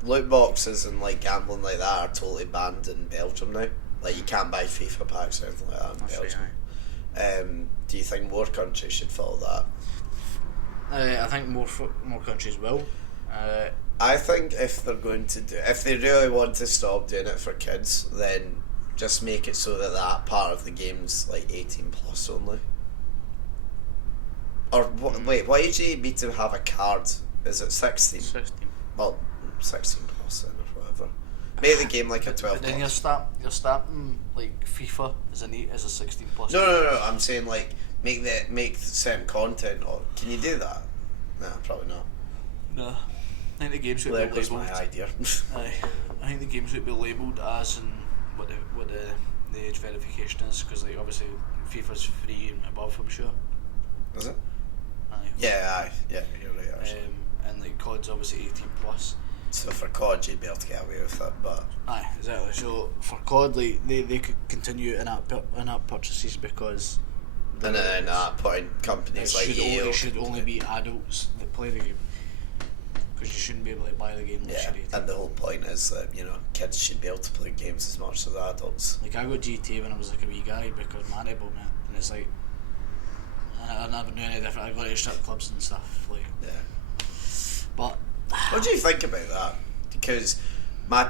loot boxes and like gambling like that are totally banned in Belgium now. Like you can't buy FIFA packs or anything like that in Belgium. Do you think more countries should follow that? I think more countries will. I think if they really want to stop doing it for kids, then just make it so that part of the game's like 18 plus only. Or wait, why do you need to have a card? Is it 16? 16. Well, 16 plus then or whatever. Make the game like a 12 But then plus. you're starting like FIFA as a 16 plus. No. I'm saying like make certain content. Or can you do that? Nah, probably not. No. I think the games would be That's labelled. my idea. I think the games would be labelled as and what the age verification is, because like obviously FIFA's free and above, I'm sure. Is it? Aye. Yeah, you're right. Actually. And like COD's obviously 18 plus. So for COD you'd be able to get away with it, but Aye, exactly. So for COD, like they could continue in-app purchases because. And then at that point, companies like EA it should only be adults that play the game, because you shouldn't be able to buy the game. Yeah, and the whole point is that kids should be able to play games as much as adults. Like I got GTA when I was like a wee guy because my auntie bought me it, and it's like I never knew any different. I got to strip clubs and stuff. Like yeah, but what do you think about that? Because my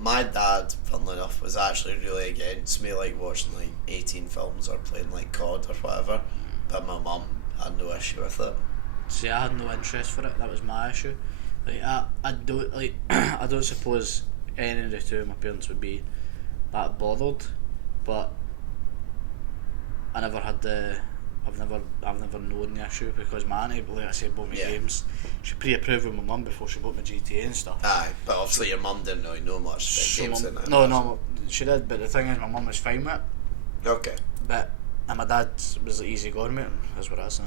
my dad, funnily enough, was actually really against me like watching like 18 films or playing like COD or whatever, but my mum had no issue with it. See, I had no interest for it. That was my issue. Like I don't like I don't suppose any of the two of my parents would be that bothered, but I never had I've never known the issue because my auntie, like I said, bought me games. She pre-approved with my mum before she bought me GTA and stuff. Aye, but obviously your mum didn't really know much about games in it. No, she did, but the thing is my mum was fine with it. Okay. And my dad was like easy going with it, that's what I say.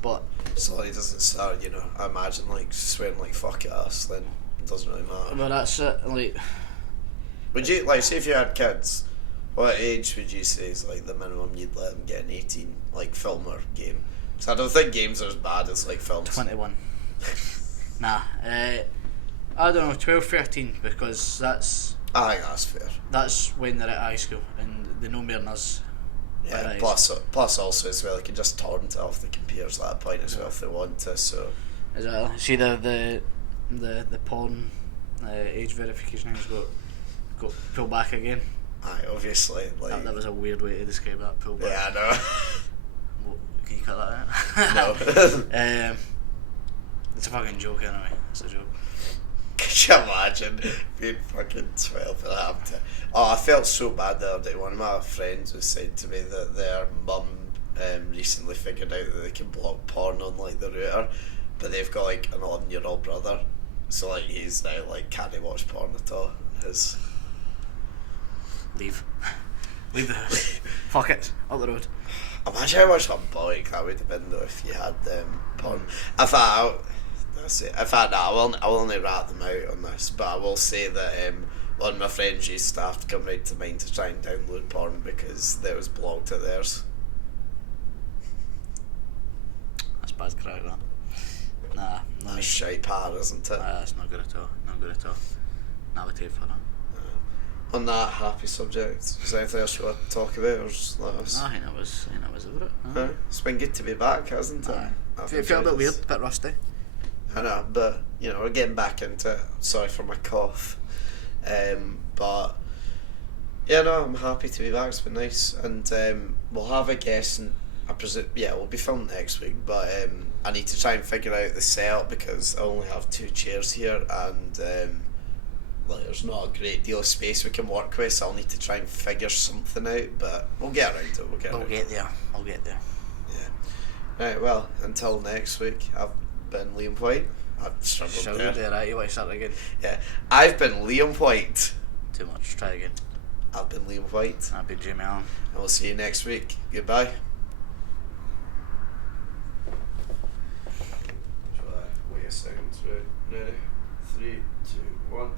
But so he doesn't start, I imagine like swearing like fuck it us, then it doesn't really matter. Well, that's it. Like, would you like say if you had kids, what age would you say is like the minimum you'd let them get an 18 like film or game? Because I don't think games are as bad as like films. 21. Nah, I don't know, 12, 13, because that's. I think that's fair. That's when they're at high school and they know more than us. Yeah, plus also as well, they can just torrent it off the computers at that point as well if they want to. So exactly. See the porn age verification thing's got pulled back again. Aye, obviously. Like that was a weird way to describe that, pulled back. Yeah, I know. Well, can you cut that out? No. It's a fucking joke anyway. It's a joke. Could you imagine being fucking 12 and having to... Oh, I felt so bad the other day. One of my friends was saying to me that their mum recently figured out that they can block porn on like the router, but they've got like an 11-year-old brother, so like he's now like can't watch porn at all. Leave the house. Fuck it, up the road. Imagine how much bollocks that would have been though if you had porn. I will only rat them out on this, but I will say that one of my friends used to have to come round to mine to try and download porn because there was blocked at theirs. That's bad crack, that. Nah, no. That's shite par, isn't it? That's not good at all. Not good at all. Not would take for that. On that happy subject, is there anything else you want to talk about, or just let us? No, I think that was over it. It's been good to be back, hasn't it? It felt a bit weird, a bit rusty. I know, but you know, we're getting back into it. Sorry for my cough, but yeah, no, I'm happy to be back. It's been nice, and we'll have a guest, and I presume, yeah, we'll be filming next week. But I need to try and figure out the setup because I only have 2 chairs here, and well, there's not a great deal of space we can work with, so I'll need to try and figure something out. But we'll get around to it. We'll get there. Yeah. Right. Well, until next week, I've been Liam Whyte. I've struggled there. Right, you want to start again? Yeah. I've been Liam Whyte. Too much. Try again. I've been Liam Whyte. I've been Thayjamieallan. And we'll see you next week. Goodbye. Wait a second. Ready? 3, 2, 1.